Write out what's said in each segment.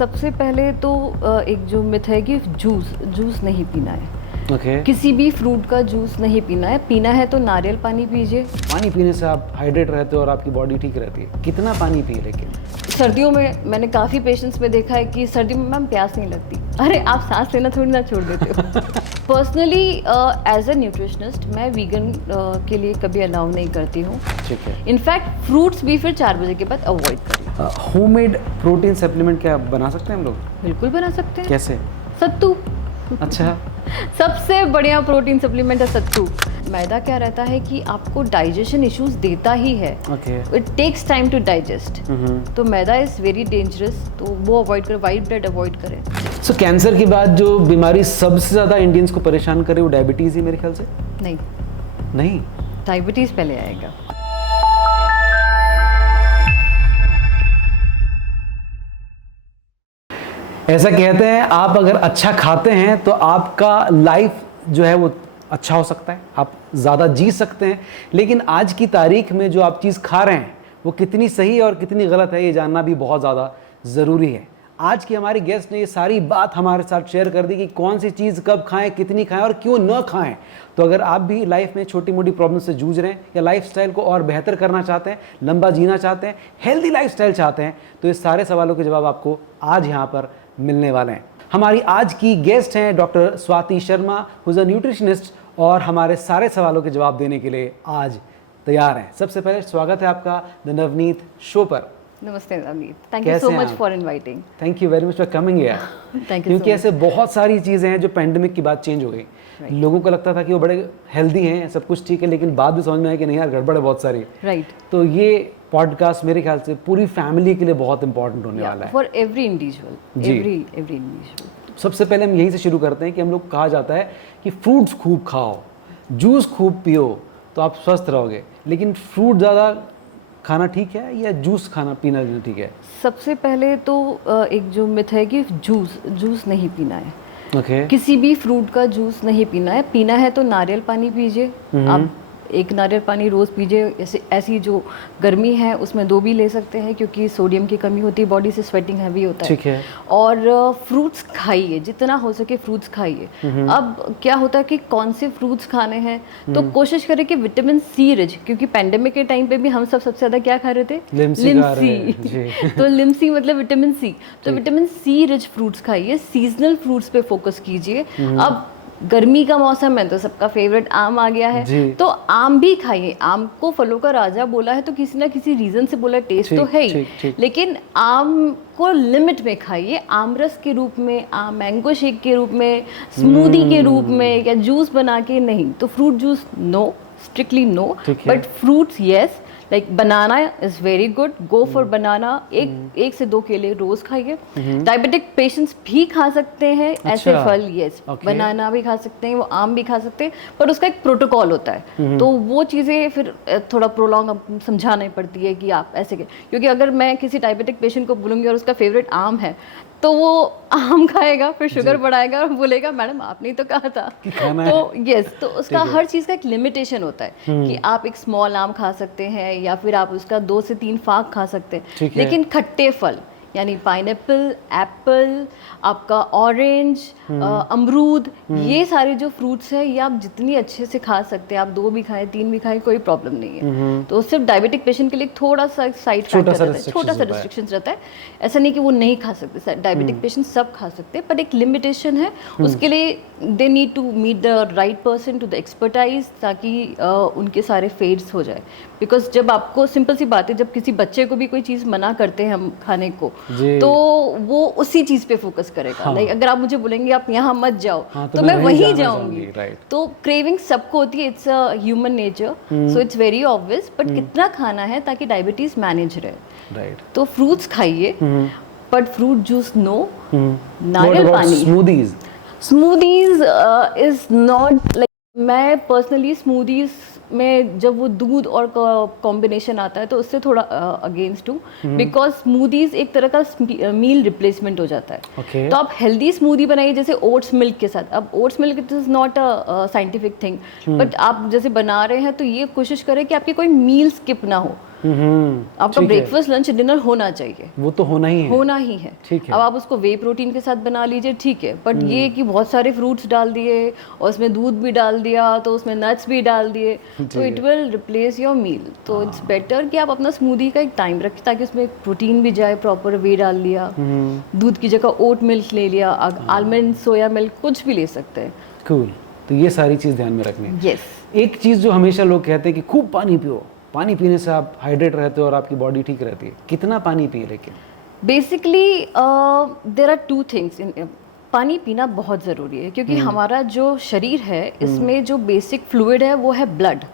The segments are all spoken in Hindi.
सबसे पहले तो एक जो मिथ है कि जूस नहीं पीना है। किसी भी फ्रूट का जूस नहीं पीना है। पीना है तो नारियल पानी पीजिए। पानी पीने से आप हाइड्रेट रहते हो और आपकी बॉडी ठीक रहती है। कितना पानी पिए लेकिन? सर्दियों में मैंने काफ़ी पेशेंट्स में देखा है कि सर्दियों में मैम प्यास नहीं लगती। अरे आप सांस लेना थोड़ी ना छोड़ देते हो। पर्सनली एज अ न्यूट्रिशनिस्ट मैं वीगन के लिए कभी अलाउ नहीं करती हूँ। ठीक है। इनफैक्ट फ्रूट्स भी फिर 4 बजे के बाद अवॉइड करें। होममेड प्रोटीन सप्लीमेंट क्या बना सकते हैं हम लोग? बिल्कुल बना सकते हैं। कैसे? सत्तू। अच्छा। सबसे बढ़िया प्रोटीन सप्लीमेंट है सत्तू। मैदा क्या रहता है कि आपको डाइजेशन इश्यूज देता ही है। It takes time to digest. तो मैदा इज़ वेरी डेंजरस, तो वो अवॉइड करें। वाइट ब्रेड अवॉइड करें। सो कैंसर के बाद जो बीमारी सबसे ज़्यादा इंडियंस को परेशान करे वो डायबिटीज़ ही मेरे ख्याल से। नहीं, डायबिटीज़ पहले आएगा। ऐसा कहते हैं आप अगर अच्छा खाते हैं तो आपका लाइफ जो है वो अच्छा हो सकता है, आप ज़्यादा जी सकते हैं। लेकिन आज की तारीख में जो आप चीज़ खा रहे हैं वो कितनी सही और कितनी गलत है ये जानना भी बहुत ज़्यादा ज़रूरी है। आज की हमारी गेस्ट ने ये सारी बात हमारे साथ शेयर कर दी कि कौन सी चीज़ कब खाएं, कितनी खाएं और क्यों न खाएं। तो अगर आप भी लाइफ में छोटी मोटी प्रॉब्लम से जूझ रहे हैं या लाइफस्टाइल को और बेहतर करना चाहते हैं, लंबा जीना चाहते हैं, हेल्दी लाइफस्टाइल चाहते हैं, तो इस सारे सवालों के जवाब आपको आज यहाँ पर मिलने वाले हैं। हमारी आज की गेस्ट हैं doctor Swati Sharma, who is a nutritionist, और हमारे सारे सवालों के जवाब देने के लिए आज तैयार हैं। सबसे पहले स्वागत है आपका द नवनीत शो पर। नमस्ते Navneet, thank you so much for inviting. Thank you very much for coming here. Thank you. क्योंकि ऐसे बहुत सारी चीज़ें हैं जो पैंडेमिक के बाद चेंज हो गई। लोगों को लगता था कि वो बड़े हेल्दी हैं, सब कुछ ठीक है, लेकिन बाद में समझ में आया कि नहीं यार, गड़बड़ है बहुत सारी। तो ये पॉडकास्ट मेरे ख्याल से पूरी फैमिली के लिए बहुत इंपॉर्टेंट होने वाला है। For every individual. Every individual. सबसे पहले हम यहीं से शुरू करते हैं कि हम लोग कहा जाता है कि फ्रूट्स खूब खाओ, जूस खूब पियो तो आप स्वस्थ रहोगे। लेकिन फ्रूट ज़्यादा खाना ठीक है या जूस खाना पीना ठीक है? सबसे पहले तो एक जो मिथ है कि जूस नहीं पीना है। किसी भी फ्रूट का जूस नहीं पीना है। पीना है तो नारियल पानी पीजिए। आप एक नारियल पानी रोज़ पीजिए। ऐसी जो गर्मी है उसमें 2 भी ले सकते हैं, क्योंकि सोडियम की कमी होती है बॉडी से, स्वेटिंग हैवी होता है। ठीक है। और फ्रूट्स खाइए, जितना हो सके फ्रूट्स खाइए। अब क्या होता है कि कौन से फ्रूट्स खाने हैं, तो कोशिश करें कि विटामिन सी रिच, क्योंकि पैंडेमिक के टाइम पे भी हम सबसे ज़्यादा क्या खा रहे थे? लिमसी। तो लिमसी मतलब विटामिन सी। तो विटामिन सी रिच फ्रूट्स खाइए। सीजनल फ्रूट्स पे फोकस कीजिए। अब गर्मी का मौसम है तो सबका फेवरेट आम आ गया है, तो आम भी खाइए। आम को फलों का राजा बोला है तो किसी ना किसी रीजन से बोला, टेस्ट तो है ही, लेकिन आम को लिमिट में खाइए। आम रस के रूप में, मैंगो शेक के रूप में, स्मूदी के रूप में, या जूस बना के नहीं। तो fruit juice no, strictly no, but fruits yes. Like banana is very good, go for banana. एक से 2 केले रोज खाइए। डायबिटिक पेशेंट्स भी खा सकते हैं ऐसे फल, यस। बनाना भी खा सकते हैं, वो आम भी खा सकते हैं, पर उसका एक प्रोटोकॉल होता है। तो वो चीज़ें फिर थोड़ा प्रोलॉन्ग समझानी पड़ती है कि आप ऐसे क्योंकि अगर मैं किसी डायबिटिक पेशेंट को बोलूँगी और उसका फेवरेट आम है, तो वो आम खाएगा, फिर शुगर बढ़ाएगा और बोलेगा मैडम आपने ही तो कहा था। तो यस, तो उसका हर चीज़ का एक लिमिटेशन होता है कि आप एक स्मॉल आम खा सकते हैं या फिर आप उसका 2 से 3 फाक खा सकते हैं। लेकिन खट्टे फल यानी पाइनएप्पल, एप्पल, आपका ऑरेंज, अमरूद, ये सारे जो फ्रूट्स हैं ये आप जितनी अच्छे से खा सकते हैं। आप 2 भी खाएं, 3 भी खाएं, कोई प्रॉब्लम नहीं है। तो सिर्फ डायबिटिक पेशेंट के लिए थोड़ा सा साइड फैक्टर रहता है, छोटा सा रिस्ट्रिक्शन रहता है। ऐसा नहीं कि वो नहीं खा सकते, डायबिटिक पेशेंट सब खा सकते हैं, पर एक लिमिटेशन है। उसके लिए they need to meet the right person, to the expertise, ताकि उनके सारे फेड्स हो जाए। बिकॉज जब आपको, सिंपल सी बात है, जब किसी बच्चे को भी कोई चीज़ मना करते हैं हम खाने को, तो वो उसी चीज़ पे फोकस करेगा। लाइक अगर आप मुझे बोलेंगे आप यहाँ मत जाओ, तो मैं वहीं जाऊंगी। तो क्रेविंग सबको होती है, it's a human nature, so it's very obvious. But कितना खाना है ताकि डायबिटीज मैनेज रहे। तो फ्रूट्स खाइए, बट फ्रूट जूस नो। नारियल पानी, स्मूदीज इज नॉट लाइक, मैं पर्सनली स्मूदीज में जब वो दूध और कॉम्बिनेशन आता है तो उससे थोड़ा अगेंस्ट हूँ, बिकॉज स्मूदीज एक तरह का मील रिप्लेसमेंट हो जाता है। तो आप हेल्दी स्मूदी बनाइए, जैसे ओट्स मिल्क के साथ। अब oats milk it is not a scientific thing, but आप जैसे बना रहे हैं तो ये कोशिश करें कि आपकी कोई मील स्किप ना हो। आपका ब्रेकफास्ट लंच डिनर होना चाहिए, वो तो होना ही है, होना ही है। ठीक है। अब आप उसको वे प्रोटीन के साथ बना लीजिए, ठीक है, बट ये कि बहुत सारे फ्रूट्स डाल दिए और उसमें दूध भी डाल दिया तो उसमें नट्स भी डाल दिए तो it will replace your meal. तो इट्स बेटर कि आप अपना स्मूदी का एक टाइम रखें ताकि उसमें प्रोटीन भी जाए, प्रॉपर वे डाल लिया, दूध की जगह ओट मिल्क ले लिया, आलमंड सोया मिल्क कुछ भी ले सकते हैं। कूल। तो ये सारी चीज़ ध्यान में रखनी है। यस। एक चीज़ जो हमेशा लोग कहते हैं कि खूब पानी पियो, पानी पीने से आप हाइड्रेट रहते हो और आपकी बॉडी ठीक रहती है। कितना पानी पिए? लेकिन basically there are two things in पानी पीना बहुत ज़रूरी है क्योंकि हमारा जो शरीर है इसमें जो बेसिक फ्लूइड है वो है ब्लड।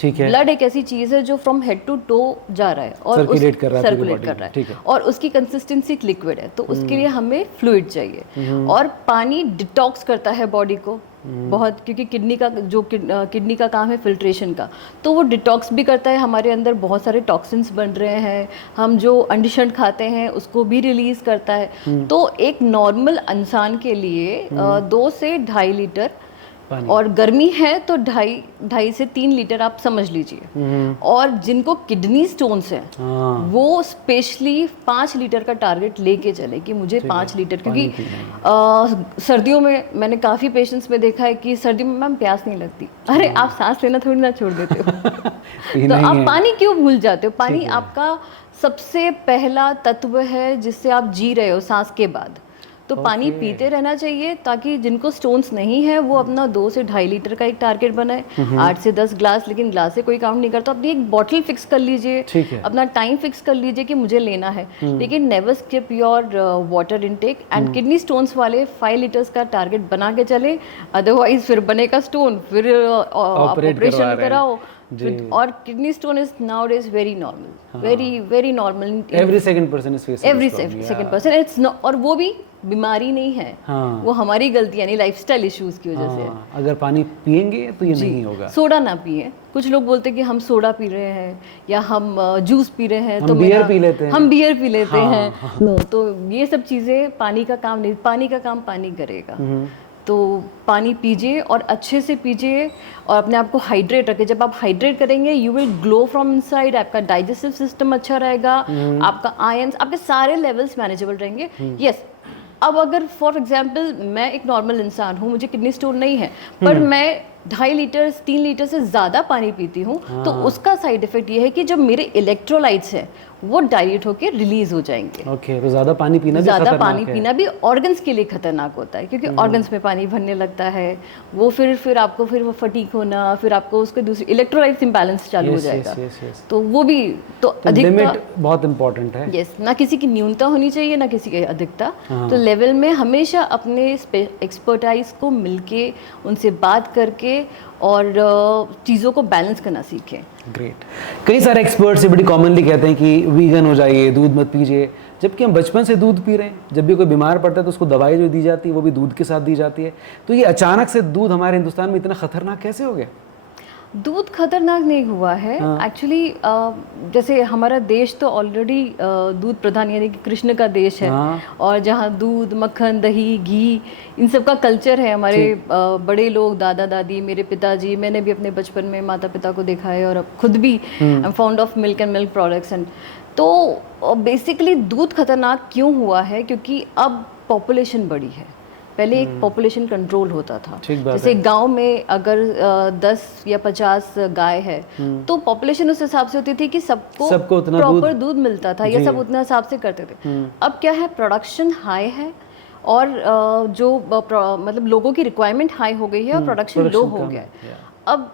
ठीक है। ब्लड एक ऐसी चीज है जो फ्रॉम हेड टू टो जा रहा है और सर्कुलेट कर रहा है, सर्कुलेट कर रहा ठीक है है। और उसकी कंसिस्टेंसी लिक्विड है, तो उसके लिए हमें फ्लूइड चाहिए। और पानी डिटॉक्स करता है बॉडी को बहुत, क्योंकि किडनी का जो किडनी का काम है फिल्ट्रेशन का, तो वो डिटॉक्स भी करता है। हमारे अंदर बहुत सारे टॉक्सिन्स बन रहे हैं, हम जो अंडशंट खाते हैं उसको भी रिलीज करता है। तो एक नॉर्मल इंसान के लिए 2 से 2.5 लीटर पानी। और गर्मी है तो 2.5 से 3 लीटर आप समझ लीजिए। और जिनको किडनी स्टोन्स हैं वो स्पेशली 5 लीटर का टारगेट लेके चले कि मुझे 5 लीटर, क्योंकि सर्दियों में मैंने काफ़ी पेशेंट्स में देखा है कि सर्दियों में मैम प्यास नहीं लगती। अरे आप सांस लेना थोड़ी ना छोड़ देते हो तो आप पानी क्यों भूल जाते हो? पानी आपका सबसे पहला तत्व है जिससे आप जी रहे हो सांस के बाद। तो पानी पीते रहना चाहिए ताकि जिनको स्टोन्स नहीं है वो अपना 2 से 2.5 लीटर का एक टारगेट बनाए, 8 से 10 ग्लास, लेकिन ग्लास से कोई काउंट नहीं करता। अपनी एक बॉटल फिक्स कर लीजिए, अपना टाइम फिक्स कर लीजिए कि मुझे लेना है, लेकिन never skip your water intake. And kidney stones वाले 5 लीटर्स का टारगेट बना के चले, अदरवाइज फिर बनेगा स्टोन, फिर ऑपरेशन कराओ। और kidney stone is nowadays very normal, very normal. Every second person is facing, every second person it's not, और वो भी बीमारी नहीं है। वो हमारी गलती यानी लाइफस्टाइल इश्यूज की वजह से। अगर पानी पिएंगे तो ये नहीं होगा। सोडा ना पिए। कुछ लोग बोलते हैं कि हम सोडा पी रहे हैं या हम जूस पी रहे हैं, हम तो बियर पी लेते हैं, हम बियर पी लेते हैं। तो ये सब चीजें पानी का काम नहीं, पानी का काम पानी करेगा। तो पानी पीजिए और अच्छे से पीजिए और अपने आप को हाइड्रेट रखें। जब आप हाइड्रेट करेंगे you will glow from inside, आपका डाइजेस्टिव सिस्टम अच्छा रहेगा, आपका आयंस, आपके सारे लेवल्स मैनेजेबल रहेंगे। यस, अब अगर फॉर एग्जांपल मैं एक नॉर्मल इंसान हूँ, मुझे किडनी स्टोन नहीं है, पर मैं 2.5 लीटर 3 लीटर से ज़्यादा पानी पीती हूँ, तो उसका साइड इफेक्ट ये है कि जो मेरे इलेक्ट्रोलाइट्स हैं वो डाइल्यूट होकर रिलीज हो जाएंगे। ओके, तो ज़्यादा पानी पीना भी ज़्यादा पानी पीना भी ऑर्गन्स के लिए खतरनाक होता है, क्योंकि ऑर्गन्स में पानी भरने लगता है, वो फिर आपको फिर वो फटीक होना, फिर आपको उसके दूसरे इलेक्ट्रोलाइट्स इंबैलेंस चालू हो जाएगा। तो वो भी तो अधिकता लिमिट बहुत इंपॉर्टेंट है। यस, ना किसी की न्यूनता होनी चाहिए ना किसी की अधिकता। तो लेवल में हमेशा अपने एक्सपर्टाइज को मिलके उनसे बात करके और चीज़ों को बैलेंस करना सीखें। ग्रेट। कई सारे एक्सपर्ट्स ये बड़ी कॉमनली कहते हैं कि वीगन हो जाइए, दूध मत पीजिए, जबकि हम बचपन से दूध पी रहे हैं। जब भी कोई बीमार पड़ता है तो उसको दवाई जो दी जाती है वो भी दूध के साथ दी जाती है। तो ये अचानक से दूध हमारे हिंदुस्तान में इतना खतरनाक कैसे हो गया? दूध खतरनाक नहीं हुआ है एक्चुअली। जैसे हमारा देश तो ऑलरेडी दूध प्रधान यानी कि कृष्ण का देश है, और जहाँ दूध, मक्खन, दही, घी इन सब का कल्चर है। हमारे बड़े लोग, दादा दादी, मेरे पिताजी, मैंने भी अपने बचपन में माता पिता को देखा है, और अब खुद भी I am found of milk and milk products. And तो बेसिकली दूध खतरनाक क्यों हुआ है? क्योंकि अब पॉपुलेशन बढ़ी है। पहले एक पॉपुलेशन कंट्रोल होता था, जैसे गांव में अगर 10 या 50 गाय है तो पॉपुलेशन उस हिसाब से होती थी कि सबको प्रॉपर दूध मिलता था, ये सब उतना हिसाब से करते थे। अब क्या है, प्रोडक्शन हाई है और जो मतलब लोगों की रिक्वायरमेंट हाई हो गई है और प्रोडक्शन लो हो गया है। अब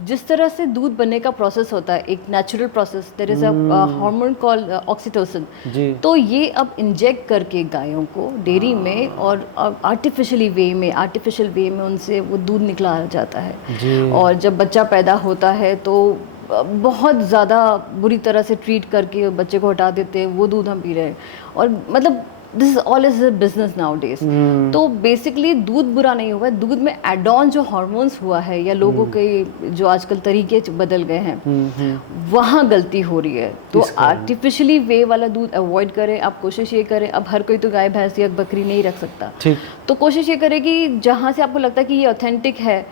जिस तरह से दूध बनने का प्रोसेस होता है, एक natural process, there is a hormone called oxytocin, तो ये अब इंजेक्ट करके गायों को डेयरी में और आर्टिफिशियल वे में उनसे वो दूध निकला जाता है। और जब बच्चा पैदा होता है तो बहुत ज़्यादा बुरी तरह से ट्रीट करके बच्चे को हटा देते हैं, वो दूध हम पी रहे हैं। और मतलब this is all is business now days. तो बेसिकली दूध बुरा नहीं हुआ है, दूध में एड ऑन जो हार्मोन्स हुआ है या लोगों के जो आजकल तरीके बदल गए हैं वहाँ गलती हो रही है। तो आर्टिफिशियली वे वाला दूध अवॉइड करें। आप कोशिश ये करें, अब हर कोई तो गाय भैंस या बकरी नहीं रख सकता, तो कोशिश ये करें कि जहाँ से आपको लगता है कि ये ऑथेंटिक है,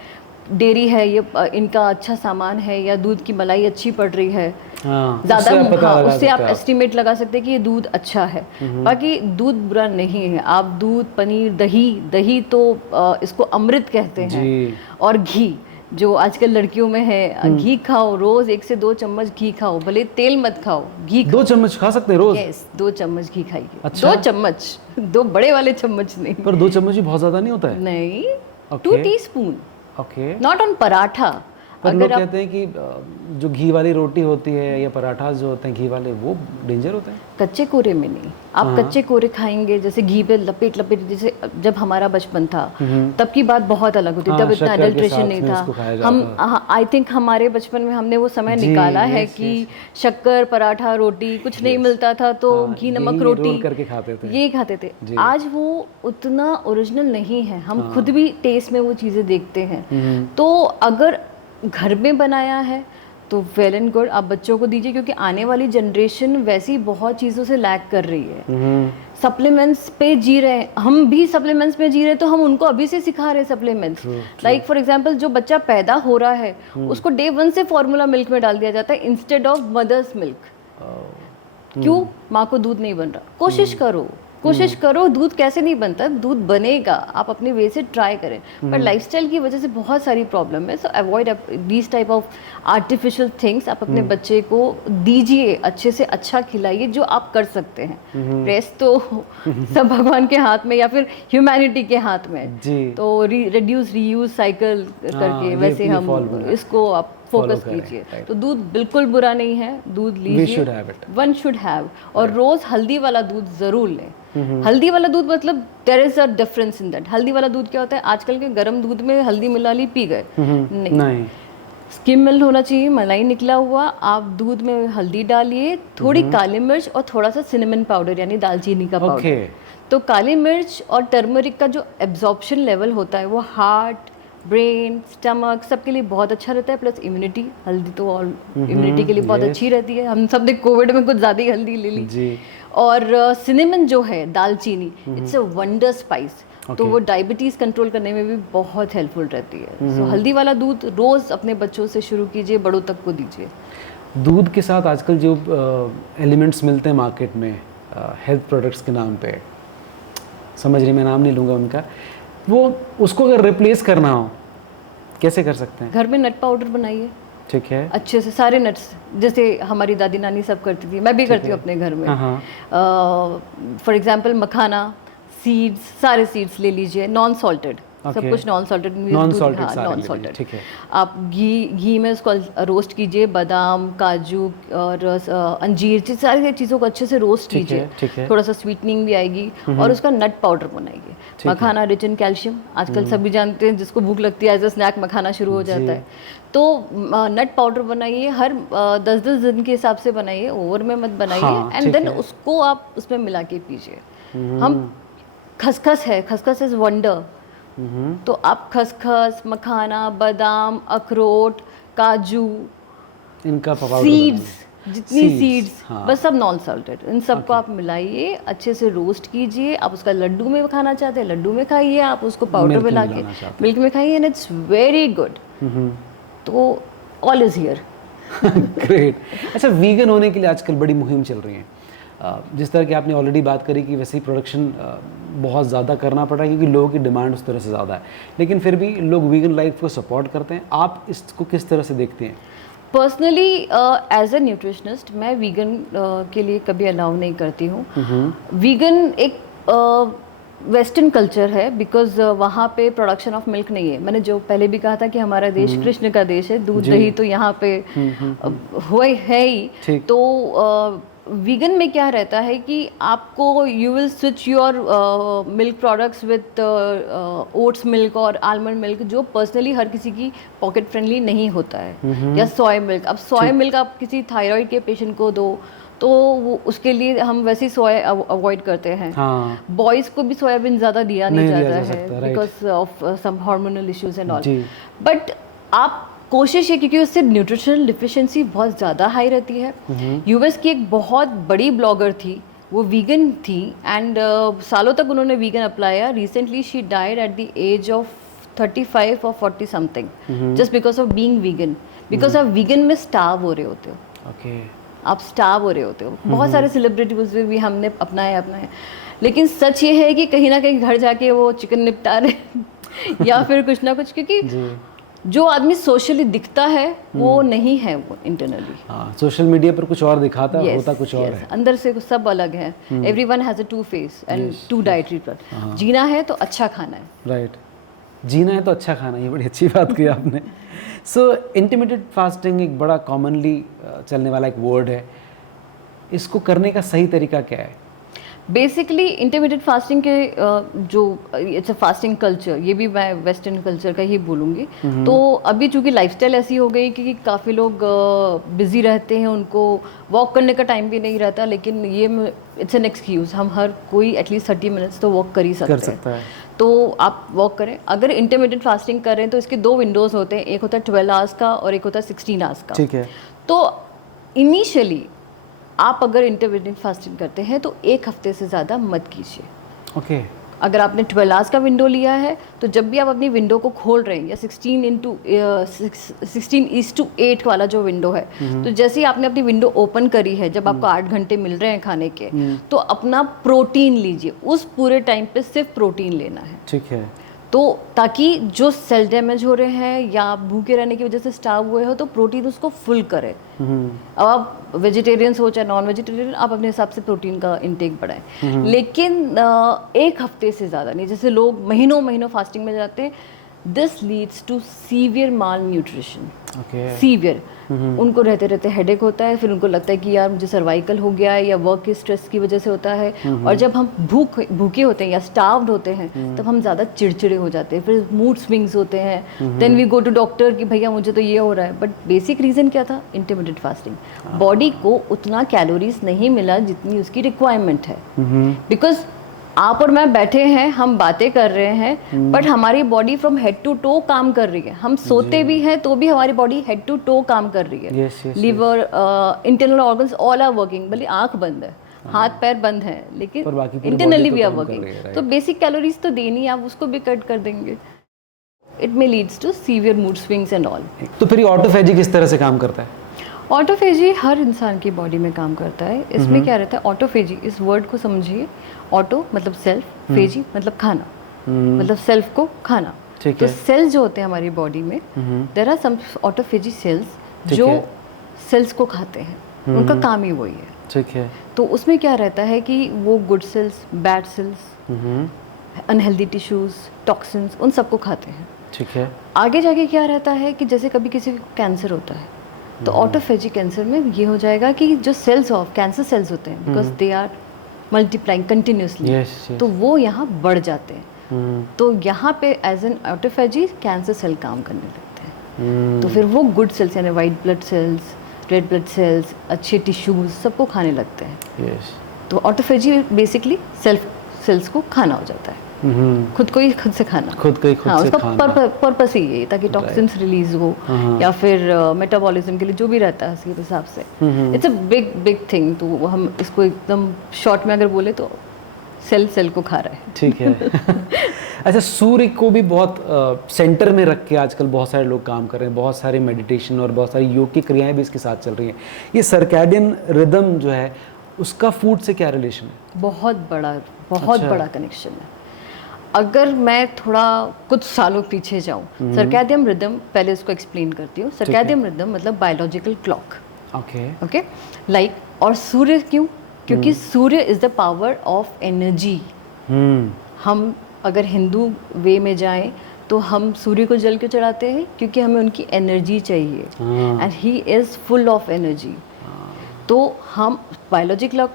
डेयरी है ये इनका अच्छा सामान है या दूध की मलाई अच्छी पड़ रही है, हाँ, ज़्यादा उससे आप पता हाँ, लगा उससे आप सकते हैं एस्टिमेट लगा सकते हैं कि ये दूध अच्छा है। बाकी दूध बुरा नहीं है। आप दूध, पनीर, दही, दही तो इसको अमृत कहते हैं। जी। और घी जो आजकल लड़कियों में है, घी खाओ, रोज 1 से 2 चम्मच घी खाओ, भले तेल मत खाओ, घी खाओ। 2 चम्मच खा सकते हैं रोज? यस, 2 चम्मच घी खाइए। अच्छा। 2 चम्मच, 2 बड़े वाले चम्मच नहीं। पर 2 चम्मच भी बहुत ज्यादा नहीं होता है? नहीं, okay. 2 teaspoon, okay. Not on paratha. पर लोग अगर आप कहते हैं कि जो घी वाली रोटी होती है या पराठा जो होते हैं घी वाले, वो डेंजर होते हैं। कच्चे कोरे में नहीं, आप कच्चे कोरे खाएंगे जैसे घी पे लपेट लपेट, जैसे जब हमारा बचपन था तब की बात बहुत अलग होती, तब इतना एडल्ट्रेशन नहीं था। हम आई थिंक हमारे बचपन में हमने वो समय निकाला है कि शक्कर, पराठा, रोटी कुछ नहीं मिलता था तो घी नमक रोटी करके खाते थे, ये खाते थे। आज वो उतना ओरिजिनल नहीं है, हम खुद भी टेस्ट में वो चीज़ें देखते हैं। तो अगर घर में बनाया है तो वेल एंड गुड, आप बच्चों को दीजिए, क्योंकि आने वाली जनरेशन वैसी बहुत चीज़ों से लैग कर रही है। सप्लीमेंट्स पे जी रहे हैं, हम भी सप्लीमेंट्स पे जी रहे हैं, तो हम उनको अभी से सिखा रहे हैं सप्लीमेंट्स। लाइक फॉर एग्जांपल, जो बच्चा पैदा हो रहा है उसको डे 1 से फॉर्मूला मिल्क में डाल दिया जाता है इंस्टेड ऑफ मदर्स मिल्क। क्यों? माँ को दूध नहीं बन रहा। कोशिश करो, दूध कैसे नहीं बनता, दूध बनेगा, आप अपने वे से ट्राई करें। पर लाइफस्टाइल की वजह से बहुत सारी प्रॉब्लम है, सो avoid these type of artificial things. आप अपने बच्चे को दीजिए, अच्छे से अच्छा खिलाइए जो आप कर सकते हैं। रेस्ट तो सब भगवान के हाथ में या फिर ह्यूमैनिटी के हाथ में है। तो रिड्यूस रीयूज साइकिल करके वैसे हम इसको आप फोकस कीजिए। तो दूध बिल्कुल बुरा नहीं है, दूध लीजिए, वन शुड हैव। और रोज हल्दी वाला दूध जरूर लें। हल्दी वाला दूध मतलब there is a difference in that. हल्दी वाला दूध क्या होता है, आजकल के गर्म दूध में हल्दी मिला ली पी गए, नहीं। स्किम मिल्क होना चाहिए, मलाई निकला हुआ। आप दूध में हल्दी डालिए, थोड़ी काली मिर्च और थोड़ा सा सिनेमन पाउडर यानी दालचीनी का पाउडर। तो काली मिर्च और टर्मरिक का जो एब्जॉर्प्शन लेवल होता है वो हार्ट, ब्रेन, स्टमक सबके लिए बहुत अच्छा रहता है। प्लस इम्यूनिटी, हल्दी तो ऑल इम्यूनिटी के लिए बहुत अच्छी रहती है। हम सब ने कोविड में कुछ ज़्यादा ही हल्दी ले ली जी। और सिनेमन जो है, दालचीनी, इट्स अ वंडर स्पाइस। तो वो डायबिटीज़ कंट्रोल करने में भी बहुत हेल्पफुल रहती है। सो हल्दी वाला दूध रोज़ अपने बच्चों से शुरू कीजिए, बड़ों तक को दीजिए। दूध के साथ आजकल जो एलिमेंट्स मिलते हैं मार्केट में हेल्थ प्रोडक्ट्स के नाम पे, समझ रही, मैं नाम नहीं लूँगा उनका, वो उसको अगर रिप्लेस करना हो कैसे कर सकते हैं? घर में नट पाउडर बनाइए, ठीक है, अच्छे से सारे नट्स, जैसे हमारी दादी नानी सब करती थी, मैं भी करती हूँ अपने घर में। फॉर एग्जांपल मखाना, सीड्स, सारे सीड्स ले लीजिए, नॉन सॉल्टेड, सब कुछ नॉन सॉल्टेड, नॉन सॉल्टेड, ठीक है। आप घी में उसको रोस्ट कीजिए, बादाम, काजू और अंजीर, सारी चीज़ों को अच्छे से रोस्ट कीजिए, थोड़ा सा स्वीटनिंग भी आएगी, और उसका नट पाउडर बनाइए। मखाना रिच इन कैल्शियम, आजकल सभी जानते हैं, जिसको भूख लगती है एज अ स्नैक मखाना शुरू हो जाता है। तो नट पाउडर बनाइए, हर 10-10 दिन के हिसाब से बनाइए, ओवर में मत बनाइए, एंड देन उसको आप उसमें मिला के पीजिए। हम खसखस है, खसखस इज वंडर। तो आप खसखस, मखाना, बादाम, अखरोट, काजू, इनका सीड्स, जितनी सीड्स, बस सब नॉन सॉल्टेड, इन सबको आप मिलाइए, अच्छे से रोस्ट कीजिए। आप उसका लड्डू में खाना चाहते हैं, लड्डू में खाइए, आप उसको पाउडर मिला के मिल्क में खाइए, एंड इट्स वेरी गुड। तो ऑल इज हियर। ग्रेट। अच्छा, वीगन होने के लिए आजकल बड़ी मुहिम चल रही है। जिस तरह की आपने ऑलरेडी बात करी कि वैसे ही प्रोडक्शन बहुत ज़्यादा करना पड़ रहा है क्योंकि लोगों की डिमांड उस तरह से ज़्यादा है, लेकिन फिर भी लोग वीगन लाइफ को सपोर्ट करते हैं। आप इसको किस तरह से देखते हैं? पर्सनली एज अ न्यूट्रिशनिस्ट मैं वीगन के लिए कभी अलाउ नहीं करती हूँ। वीगन एक वेस्टर्न कल्चर है, बिकॉज वहाँ पे प्रोडक्शन ऑफ मिल्क नहीं है। मैंने जो पहले भी कहा था कि हमारा देश कृष्ण का देश है, दूध दही तो यहाँ पे हुए है ही। तो वीगन में क्या रहता है कि आपको you will switch your milk products with oats milk और आलमंड मिल्क, जो पर्सनली हर किसी की पॉकेट फ्रेंडली नहीं होता है, या सोया मिल्क। अब सोया मिल्क आप किसी थायराइड के पेशेंट को दो तो वो उसके लिए हम वैसे ही सोया अवॉइड करते हैं। बॉयज़ को भी सोयाबीन ज़्यादा दिया नहीं जाता है because of some hormonal issues and all. But आप कोशिश है, क्योंकि उससे न्यूट्रिशनल डिफिशिएंसी बहुत ज़्यादा हाई रहती है। यूएस की एक बहुत बड़ी ब्लॉगर थी, वो वीगन थी, एंड सालों तक उन्होंने वीगन अपनाया। Recently she died at the age of 35 और 40 something just because of being vegan, because आप वीगन में स्टार्व हो रहे होते हो। ओके। आप स्टार्व हो रहे होते हो। बहुत सारे सेलिब्रिटीज भी हमने अपनाया, लेकिन सच ये है कि कहीं ना कहीं घर जाके वो चिकन निपटा रहे या फिर कुछ ना कुछ, क्योंकि जो आदमी सोशली दिखता है वो नहीं है वो इंटरनली। हाँ, सोशल मीडिया पर कुछ और दिखाता है, होता कुछ और है। अंदर से सब अलग है। Everyone has a to face and to dietary plan. जीना है तो अच्छा खाना है। राइट, जीना है तो अच्छा खाना, ये बड़ी अच्छी बात की आपने। सो इंटरमिटेंट फास्टिंग एक बड़ा कॉमनली चलने वाला एक वर्ड है, इसको करने का सही तरीका क्या है? बेसिकली इंटरमीडिएट फास्टिंग के जो इट्स अ फास्टिंग कल्चर, ये भी मैं वेस्टर्न कल्चर का ही बोलूँगी। तो अभी चूँकि लाइफस्टाइल ऐसी हो गई कि काफ़ी लोग बिजी रहते हैं, उनको वॉक करने का टाइम भी नहीं रहता, लेकिन ये इट्स एन एक्सक्यूज़। हम हर कोई एटलीस्ट 30 मिनट्स तो वॉक कर ही सकते हैं। तो आप वॉक करें। अगर इंटरमीडिएट फास्टिंग कर रहे हैं तो इसके 2 विंडोज़ होते हैं, एक होता है 12 आवर्स का और एक होता है 16 आवर्स का। ठीक है। तो इनिशियली आप अगर इंटरमिटेंट फास्टिंग करते हैं तो 1 हफ्ते से ज़्यादा मत कीजिए। ओके। अगर आपने 12 आवर्स का विंडो लिया है तो जब भी आप अपनी विंडो को खोल रहे हैं, या 16:8 वाला जो विंडो है, तो जैसे ही आपने अपनी विंडो ओपन करी है, जब आपको 8 घंटे मिल रहे हैं खाने के, तो अपना प्रोटीन लीजिए। उस पूरे टाइम पे सिर्फ प्रोटीन लेना है। ठीक है। तो ताकि जो सेल डैमेज हो रहे हैं या भूखे रहने की वजह से स्टार्व हुए हो, तो प्रोटीन उसको फुल करे। अब आप वेजिटेरियंस हो चाहे नॉन वेजिटेरियन, आप अपने हिसाब से प्रोटीन का इंटेक बढ़ाएं, लेकिन 1 हफ्ते से ज़्यादा नहीं। जैसे लोग महीनों महीनों फास्टिंग में जाते हैं, this leads to severe malnutrition. Severe उनको रहते रहते हेडेक होता है, फिर उनको लगता है कि यार मुझे सर्वाइकल हो गया है, या वर्क के स्ट्रेस की वजह से होता है। और जब हम भूखे होते हैं या स्टार्व्ड होते हैं, तब हम ज़्यादा चिड़चिड़े हो जाते हैं, फिर मूड स्विंग्स होते हैं। Then we go to doctor कि भैया मुझे तो ये हो रहा है। बट बेसिक रीज़न क्या था? Intermittent fasting. बॉडी को उतना कैलोरीज नहीं मिला जितनी उसकी रिक्वायरमेंट है। बिकॉज आप और मैं बैठे हैं, हम बातें कर रहे हैं, बट हमारी body from head to toe काम कर रही है। हम सोते भी हैं तो भी हमारी बॉडी हेड टू टो काम कर रही है। Liver, internal organs all are working. भले आंख बंद है, हाथ पैर बंद है, लेकिन इंटरनली भी आर वर्किंग। तो बेसिक कैलोरीज तो देनी, आप उसको भी कट कर देंगे, it may leads to severe mood swings and all. तो फिर ऑटोफेजी किस तरह से काम करता है? ऑटोफेजी हर इंसान की बॉडी में काम करता है। इसमें क्या रहता है? ऑटोफेजी, इस वर्ड को समझिए। ऑटो मतलब सेल्फ, फेजी मतलब खाना, मतलब सेल्फ को खाना। तो सेल्स जो होते हैं हमारी बॉडी में, there are some autophagy cells जो सेल्स को खाते हैं, उनका काम ही वही है। ठीक है। तो उसमें क्या रहता है कि वो good cells, bad cells, unhealthy tissues, toxins, उन सबको खाते हैं। ठीक है। आगे जाके क्या रहता है कि जैसे कभी किसी को कैंसर होता है, तो ऑटोफेजी कैंसर में ये हो जाएगा कि जो सेल्स ऑफ कैंसर सेल्स होते हैं, because they are multiplying continuously, तो वो यहाँ बढ़ जाते हैं। तो यहाँ पे as an autophagy cancer cell काम करने लगते हैं। तो फिर वो गुड सेल्स यानी white blood cells, red blood cells, अच्छे टिश्यूज सबको खाने लगते हैं। तो ऑटोफेजी बेसिकली सेल्स को खाना हो जाता है। खुद को ही खुद से खाना, खुद को ही खुद से खाना। पर्पस ही है ताकि टॉक्सिन्स रिलीज हो, या फिर मेटाबॉलिज्म के लिए जो भी रहता है उसके हिसाब से। It's a big big thing. तो हम इसको एकदम शॉर्ट में अगर बोले तो सेल को खा रहा है। ठीक है। अच्छा, सूर्य को भी बहुत सेंटर में रख के आजकल बहुत सारे लोग काम कर रहे हैं, बहुत सारे मेडिटेशन और बहुत सारी योग की क्रियाएं भी इसके साथ चल रही हैं। ये सर्कैडियन रिदम जो है उसका फूड से क्या रिलेशन है? बहुत बड़ा कनेक्शन है। अगर मैं थोड़ा कुछ सालों पीछे जाऊं, सर्कैडियन रिदम, पहले उसको एक्सप्लेन करती हूँ। सर्कैडियन रिदम मतलब बायोलॉजिकल क्लॉक। ओके लाइक, और सूर्य क्यों? क्योंकि Surya is the power of energy. हम अगर हिंदू वे में जाएं तो हम सूर्य को जल क्यों चढ़ाते हैं? क्योंकि हमें उनकी एनर्जी चाहिए, and he is full of energy. तो हम बायोलॉजिकल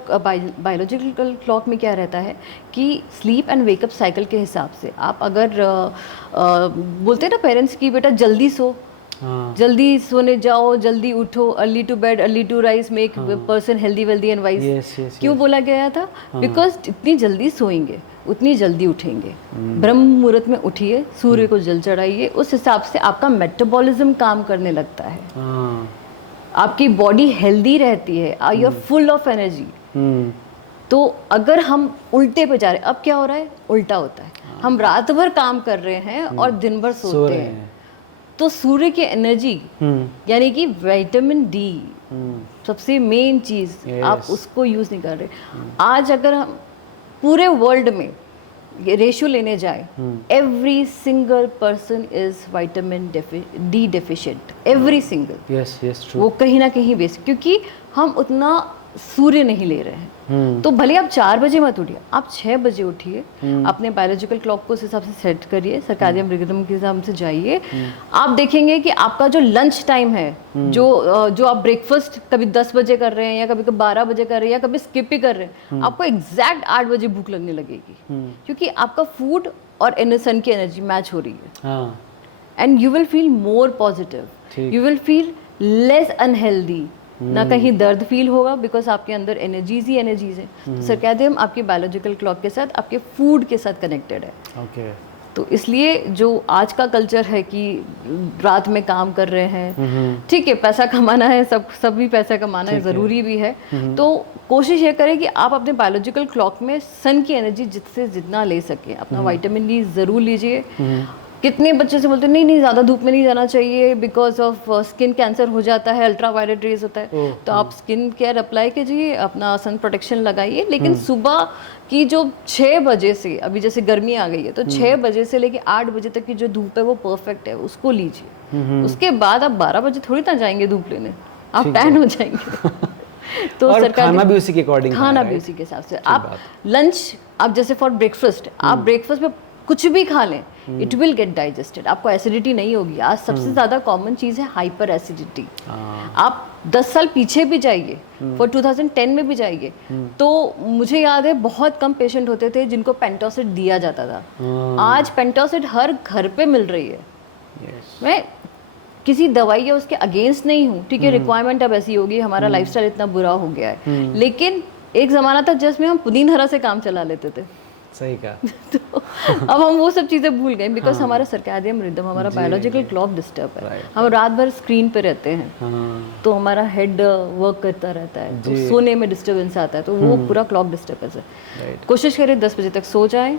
क्लॉक में क्या रहता है कि स्लीप एंड वेकअप साइकिल के हिसाब से आप अगर बोलते हैं ना पेरेंट्स की बेटा जल्दी सो, जल्दी सोने जाओ, जल्दी उठो, early to bed early to rise make person healthy wealthy and wise. क्यों बोला गया था? बिकॉज जितनी जल्दी सोएंगे उतनी जल्दी उठेंगे। ब्रह्म मुहूर्त में उठिए, सूर्य को जल चढ़ाइए, उस हिसाब से आपका मेटाबॉलिज्म काम करने लगता है, आपकी बॉडी हेल्दी रहती है, you are full of energy. तो अगर हम उल्टे पे जा रहे हैं, अब क्या हो रहा है? उल्टा होता है। हम रात भर काम कर रहे हैं और दिन भर सो सोते रहे हैं, हैं। तो सूर्य की एनर्जी यानी कि विटामिन डी सबसे मेन चीज, आप Yes. उसको यूज नहीं कर रहे। आज अगर हम पूरे वर्ल्ड में ये रेशियो लेने जाए, every single person is vitamin D deficient, every single. Yes yes true. वो कहीं ना कहीं बेस, क्योंकि हम उतना सूर्य नहीं ले रहे हैं। तो भले आप 4 बजे मत उठिए, आप 6 बजे उठिए, अपने बायोलॉजिकल क्लॉक को उस हिसाब से सेट करिए, सर्काडियन रिदम के हिसाब से जाइए। आप देखेंगे कि आपका जो लंच टाइम है, जो आप ब्रेकफास्ट कभी 10 बजे कर रहे हैं या कभी 12 बजे कर रहे हैं या कभी स्किप भी कर रहे हैं, आपको एग्जैक्ट 8 बजे भूख लगने लगेगी, क्योंकि आपका फूड और सन की एनर्जी मैच हो रही है। हाँ and you will feel more positive, ठीक। You will feel less unhealthy, ना कहीं दर्द फील होगा, बिकॉज आपके अंदर एनर्जीज ही एनर्जीज है। तो सर्कैडियन आपके बायोलॉजिकल क्लॉक के साथ, आपके फूड के साथ कनेक्टेड है। ओके। तो इसलिए जो आज का कल्चर है कि रात में काम कर रहे हैं, ठीक है, पैसा कमाना है, सभी पैसा कमाना है, ज़रूरी भी है। तो कोशिश ये करें कि आप अपने बायोलॉजिकल क्लॉक में सन की एनर्जी जितसे जितना ले सकें। अपना विटामिन डी ज़रूर लीजिए। कितने बच्चे से बोलते हैं नहीं ज़्यादा धूप में नहीं जाना चाहिए, बिकॉज ऑफ स्किन कैंसर हो जाता है, अल्ट्रा वायलेट रेज होता है। तो आप स्किन केयर अप्लाई कीजिए, अपना सन प्रोटेक्शन लगाइए, लेकिन सुबह की जो 6 बजे से, अभी जैसे गर्मी आ गई है तो 6 बजे से लेके 8 बजे तक की जो धूप है वो परफेक्ट है, उसको लीजिए। उसके बाद आप 12 बजे थोड़ी ना जाएंगे धूप लेने, आप टैन हो जाएंगे। तो और सरकार खाना भी उसी के अकॉर्डिंग, खाना भी उसी के हिसाब से। आप लंच, आप जैसे फॉर ब्रेकफास्ट, आप ब्रेकफास्ट में कुछ भी खा लें, इट विल गेट डाइजेस्टेड, आपको एसिडिटी नहीं होगी। आज सबसे ज़्यादा कॉमन चीज़ है हाइपर एसिडिटी। आप 10 साल पीछे भी जाइए, फॉर 2010 में भी जाइए, तो मुझे याद है बहुत कम पेशेंट होते थे जिनको पेंटोसिड दिया जाता था। आज पेंटोसिड हर घर पे मिल रही है। मैं किसी दवाई या उसके अगेंस्ट नहीं हूँ, ठीक है, रिक्वायरमेंट अब ऐसी होगी, हमारा लाइफस्टाइल इतना बुरा हो गया है, लेकिन एक ज़माना था जिसमें हम पुदीन हरा से काम चला लेते थे। सही कहा। तो अब हम वो सब चीज़ें भूल गए, बिकॉज हमारा सर्कैडियन रिदम, हमारा बायोलॉजिकल क्लॉक डिस्टर्ब है। हम रात भर स्क्रीन पे रहते हैं, तो हमारा हेड वर्क करता रहता है, तो सोने में डिस्टर्बेंस आता है, तो वो पूरा क्लॉक डिस्टर्बेंस है। कोशिश करें 10 बजे तक सो जाएं,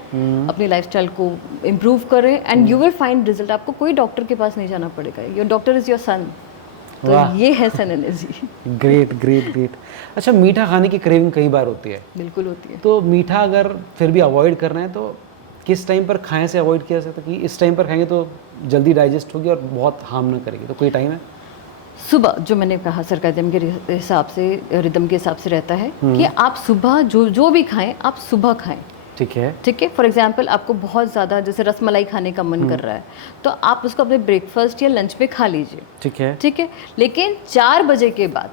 अपनी लाइफस्टाइल को इम्प्रूव करें, and you will find result. आपको कोई डॉक्टर के पास नहीं जाना पड़ेगा, your doctor is your sun. तो ये है sun energy. Great great great. अच्छा, मीठा खाने की क्रेविंग कई बार होती है। बिल्कुल होती है। तो मीठा अगर फिर भी अवॉइड करना है तो किस टाइम पर खाएं से अवॉइड किया जा सकता है कि इस टाइम पर खाएंगे तो जल्दी डाइजेस्ट होगी और बहुत हार्म ना करेगी? तो कोई टाइम है? सुबह, जो मैंने कहा सर्कैडियन के हिसाब से, रिदम के हिसाब से रहता है कि आप सुबह जो भी खाएं, आप सुबह खाएं। ठीक है। ठीक है, फॉर एग्जाम्पल आपको बहुत ज़्यादा जैसे रसमलाई खाने का मन कर रहा है, तो आप उसको अपने ब्रेकफास्ट या लंच पे खा लीजिए। ठीक है। ठीक है, लेकिन 4 बजे के बाद,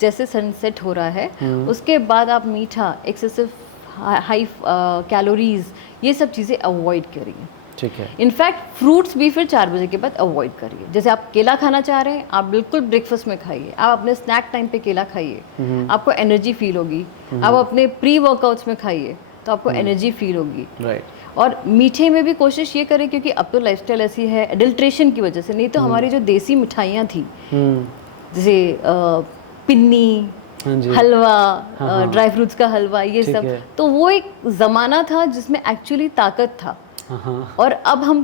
जैसे सनसेट हो रहा है, उसके बाद आप मीठा, एक्सेसिव हाई कैलोरीज, ये सब चीज़ें अवॉइड करिए। ठीक है। इनफैक्ट फ्रूट्स भी फिर 4 बजे के बाद अवॉइड करिए। जैसे आप केला खाना चाह रहे हैं, आप बिल्कुल ब्रेकफास्ट में खाइए, आप अपने स्नैक टाइम पे केला खाइए, आपको एनर्जी फील होगी। आप अपने प्री वर्कआउट्स में खाइए, तो आपको एनर्जी फील होगी। राइट। और मीठे में भी कोशिश ये करें, क्योंकि अब तो लाइफस्टाइल ऐसी है एडल्ट्रेशन की वजह से, नहीं तो हमारी जो देसी मिठाइयाँ थी, जैसे पिन्नी, हलवा, ड्राई फ्रूट्स का हलवा, ये सब, तो वो एक ज़माना था जिसमें एक्चुअली ताकत था। और अब हम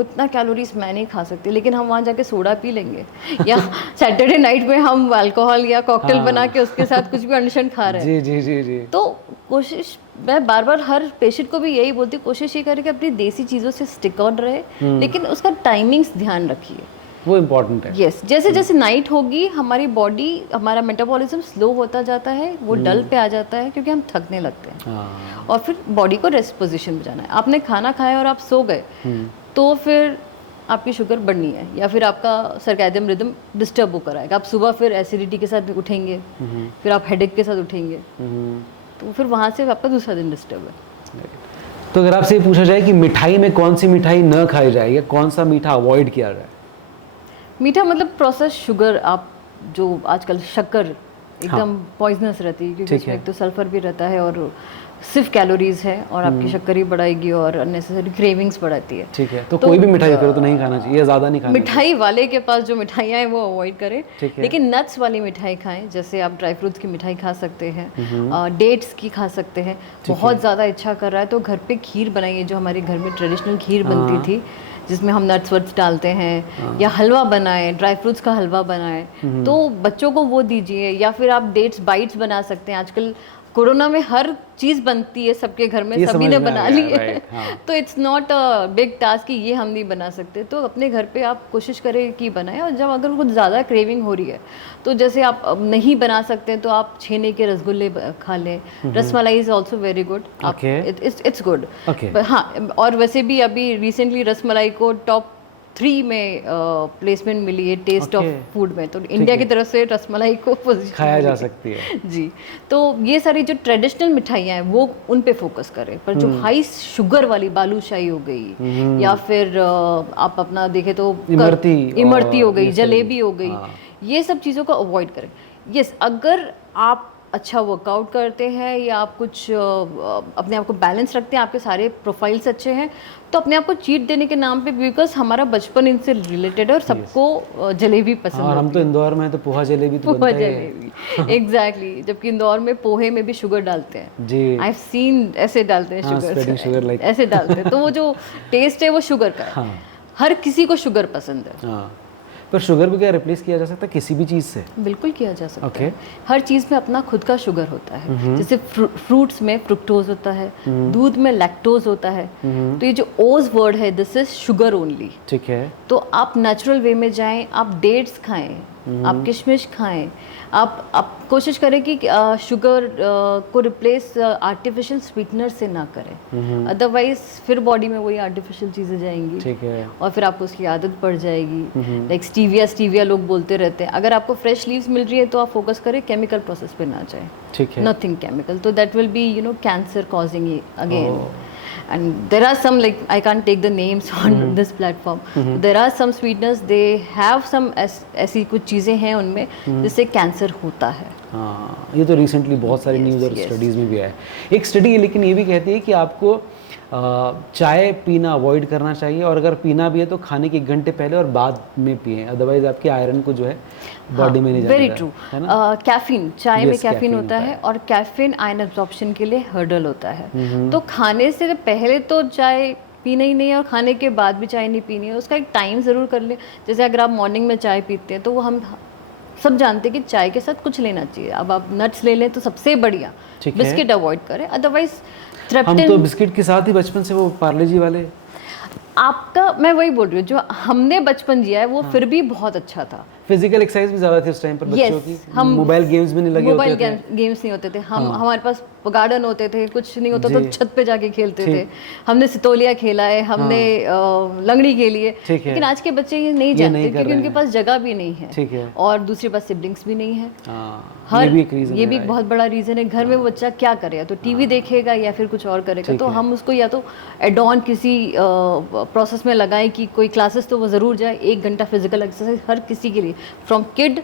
इतना कैलोरीज मैं नहीं खा सकती, लेकिन हम वहाँ जाके सोडा पी लेंगे, या सैटरडे नाइट में हम अल्कोहल या कॉकटेल बना के उसके साथ कुछ भी अनशन खा रहे हैं। जी जी जी जी। तो कोशिश, मैं बार बार हर पेशेंट को भी यही बोलती हूँ, कोशिश ये करें कि अपनी देसी चीज़ों से स्टिक ऑन रहे, लेकिन उसका टाइमिंग्स ध्यान रखिए, वो इम्पोर्टेंट है। यस, जैसे जैसे नाइट होगी हमारी बॉडी, हमारा मेटाबॉलिज्म स्लो होता जाता है, वो डल पे आ जाता है, क्योंकि हम थकने लगते हैं। और फिर बॉडी को रेस्ट पोजीशन में जाना है। आपने खाना खाया और आप सो गए, तो फिर आपकी शुगर बढ़नी है, या फिर आपका सर्कैडियन रिदम डिस्टर्ब होकर आएगा। आप सुबह फिर एसिडिटी के साथ उठेंगे, फिर आप हेडेक के साथ उठेंगे, तो फिर वहाँ से आपका दूसरा दिन डिस्टर्ब है। तो अगर आपसे पूछा जाए कि मिठाई में कौन सी मिठाई न खाई जाए या कौन सा मीठा अवॉइड किया जाए? मीठा मतलब प्रोसेस शुगर, आप जो आजकल शक्कर एकदम पॉइजनस रहती है, क्योंकि उसमें एक तो सल्फर भी रहता है और सिर्फ कैलोरीज है और आपकी शक्कर ही बढ़ाएगी और अननेसेसरी क्रेविंग्स बढ़ाती है। ठीक है, तो कोई भी मिठाई फिर तो नहीं खाना चाहिए, ज़्यादा नहीं खाना मिठाई वाले के पास जो मिठाइयाँ हैं वो अवॉइड करें, ठीक है। लेकिन नट्स वाली मिठाई खाएं, जैसे आप ड्राई फ्रूट्स की मिठाई खा सकते हैं, डेट्स की खा सकते हैं। बहुत ज़्यादा इच्छा कर रहा है तो घर पे खीर बनाइए, जो हमारे घर में ट्रेडिशनल खीर बनती थी जिसमें हम नट्स वट्स डालते हैं, या हलवा बनाएं, ड्राई फ्रूट्स का हलवा बनाएं, तो बच्चों को वो दीजिए। या फिर आप डेट्स बाइट्स बना सकते हैं। आजकल कोरोना में हर चीज़ बनती है सबके घर में, ये सभी समझ ने में बना आ ली गया, है right, हाँ। तो it's not a big task कि ये हम नहीं बना सकते। तो अपने घर पे आप कोशिश करें कि बनाएं। और जब अगर कुछ ज़्यादा क्रेविंग हो रही है तो जैसे आप अब नहीं बना सकते तो आप छेने के रसगुल्ले खा लें। Rasmalai is also very good, it's good. हाँ, और वैसे भी अभी रिसेंटली रसमलाई को टॉप 3 में प्लेसमेंट मिली है टेस्ट ऑफ फूड में, तो इंडिया की तरफ से रसमलाई को पोजीशन खाया जा सकती है जी। तो ये सारी जो ट्रेडिशनल मिठाइयाँ हैं वो उन पे फोकस करें, पर जो हाई शुगर वाली बालूशाही हो गई या फिर आप अपना देखें तो इमरती हो गई, जलेबी हो गई, ये सब चीज़ों को अवॉइड करें। यस, अगर आप अच्छा वर्कआउट करते हैं या आप कुछ अपने आप को बैलेंस रखते हैं, आपके सारे प्रोफाइल्स अच्छे हैं, तो अपने आप को चीट देने के नाम पे, बिकॉज हमारा बचपन इनसे रिलेटेड है और सबको जलेबी पसंद और हम तो इंदौर में तो पोहा जलेबी तो बनता है। जलेबी एग्जैक्टली, जबकि इंदौर में पोहे में भी शुगर डालते हैं जी। आई हैव सीन, ऐसे डालते हैं शुगर like ऐसे डालते हैं, तो वो जो टेस्ट है वो शुगर का है। हर किसी को शुगर पसंद है। पर शुगर भी क्या रिप्लेस किया जा सकता है किसी भी चीज़ से? बिल्कुल किया जा सकता है। हर चीज़ में अपना खुद का शुगर होता है। जैसे फ्रूट्स में फ्रुक्टोज होता है, दूध में लैक्टोज होता है। तो ये जो ओज वर्ड है, दिस इज शुगर ओनली। ठीक है। तो आप नेचुरल वे में जाएं, आप डेट्स खाएं, आप किशमिश खाएं, आप कोशिश करें कि शुगर को रिप्लेस आर्टिफिशियल स्वीटनर से ना करें, अदरवाइज फिर बॉडी में वही आर्टिफिशियल चीज़ें जाएंगी। ठीक है। और फिर आपको उसकी आदत पड़ जाएगी। लाइक स्टीविया लोग बोलते रहते हैं, अगर आपको फ्रेश लीव्स मिल रही है तो आप फोकस करें, केमिकल प्रोसेस पे ना जाए। ठीक है। नथिंग केमिकल, तो that will be cancer causing again. And there are some, like I can't take the names on this platform. There are some sweeteners, they have some ऐसी कुछ चीज़ें हैं उनमें जिससे कैंसर होता है। हाँ, ये तो रिसेंटली बहुत सारी न्यूज़ और स्टडीज़ में भी आया है। एक स्टडी लेकिन ये भी कहती है कि आपको चाय पीना अवॉइड करना चाहिए, और अगर पीना भी है तो खाने के 1 घंटे पहले और बाद में पिए, अदरवाइज आपके आयरन को जो है बॉडी में नहीं जाएगा। Very true. कैफीन, चाय में कैफीन होता है और कैफीन आयन एब्जॉर्प्शन के लिए हर्डल होता है। तो खाने से पहले तो चाय पीना ही नहीं है और खाने के बाद भी चाय नहीं पीनी है। उसका एक टाइम ज़रूर कर लें। जैसे अगर आप मॉर्निंग में चाय पीते हैं तो वो हम सब जानते हैं कि चाय के साथ कुछ लेना चाहिए। अब आप नट्स ले लें तो सबसे बढ़िया, बिस्किट अवॉइड करें, अदरवाइज हम तो बिस्किट के साथ ही बचपन से वो पार्ले जी वाले। आपका, मैं वही बोल रही हूँ, जो हमने बचपन जिया है वो फिर भी बहुत अच्छा था। फिजिकल एक्सरसाइज भी ज़्यादा थी उस टाइम पर बच्चों की। हम मोबाइल गेम्स भी नहीं लगे होते थे। मोबाइल गेम्स नहीं होते थे। हमारे पास गार्डन होते थे, कुछ नहीं होता तो छत पे जाके खेलते थे। हमने सितोलिया खेला है, हमने लंगड़ी खेली है। लेकिन आज के बच्चे ये नहीं जानते क्योंकि उनके पास जगह भी नहीं है और दूसरे पास सिबलिंग्स भी नहीं है। ये भी एक बहुत बड़ा रीज़न है। घर में वो बच्चा क्या करे, तो टीवी देखेगा या फिर कुछ और करेगा। तो हम उसको या तो एड ऑन किसी प्रोसेस में लगाएं कि कोई क्लासेस तो वो ज़रूर जाए। 1 घंटा फिजिकल एक्सरसाइज हर किसी के लिए, फ्रॉम किड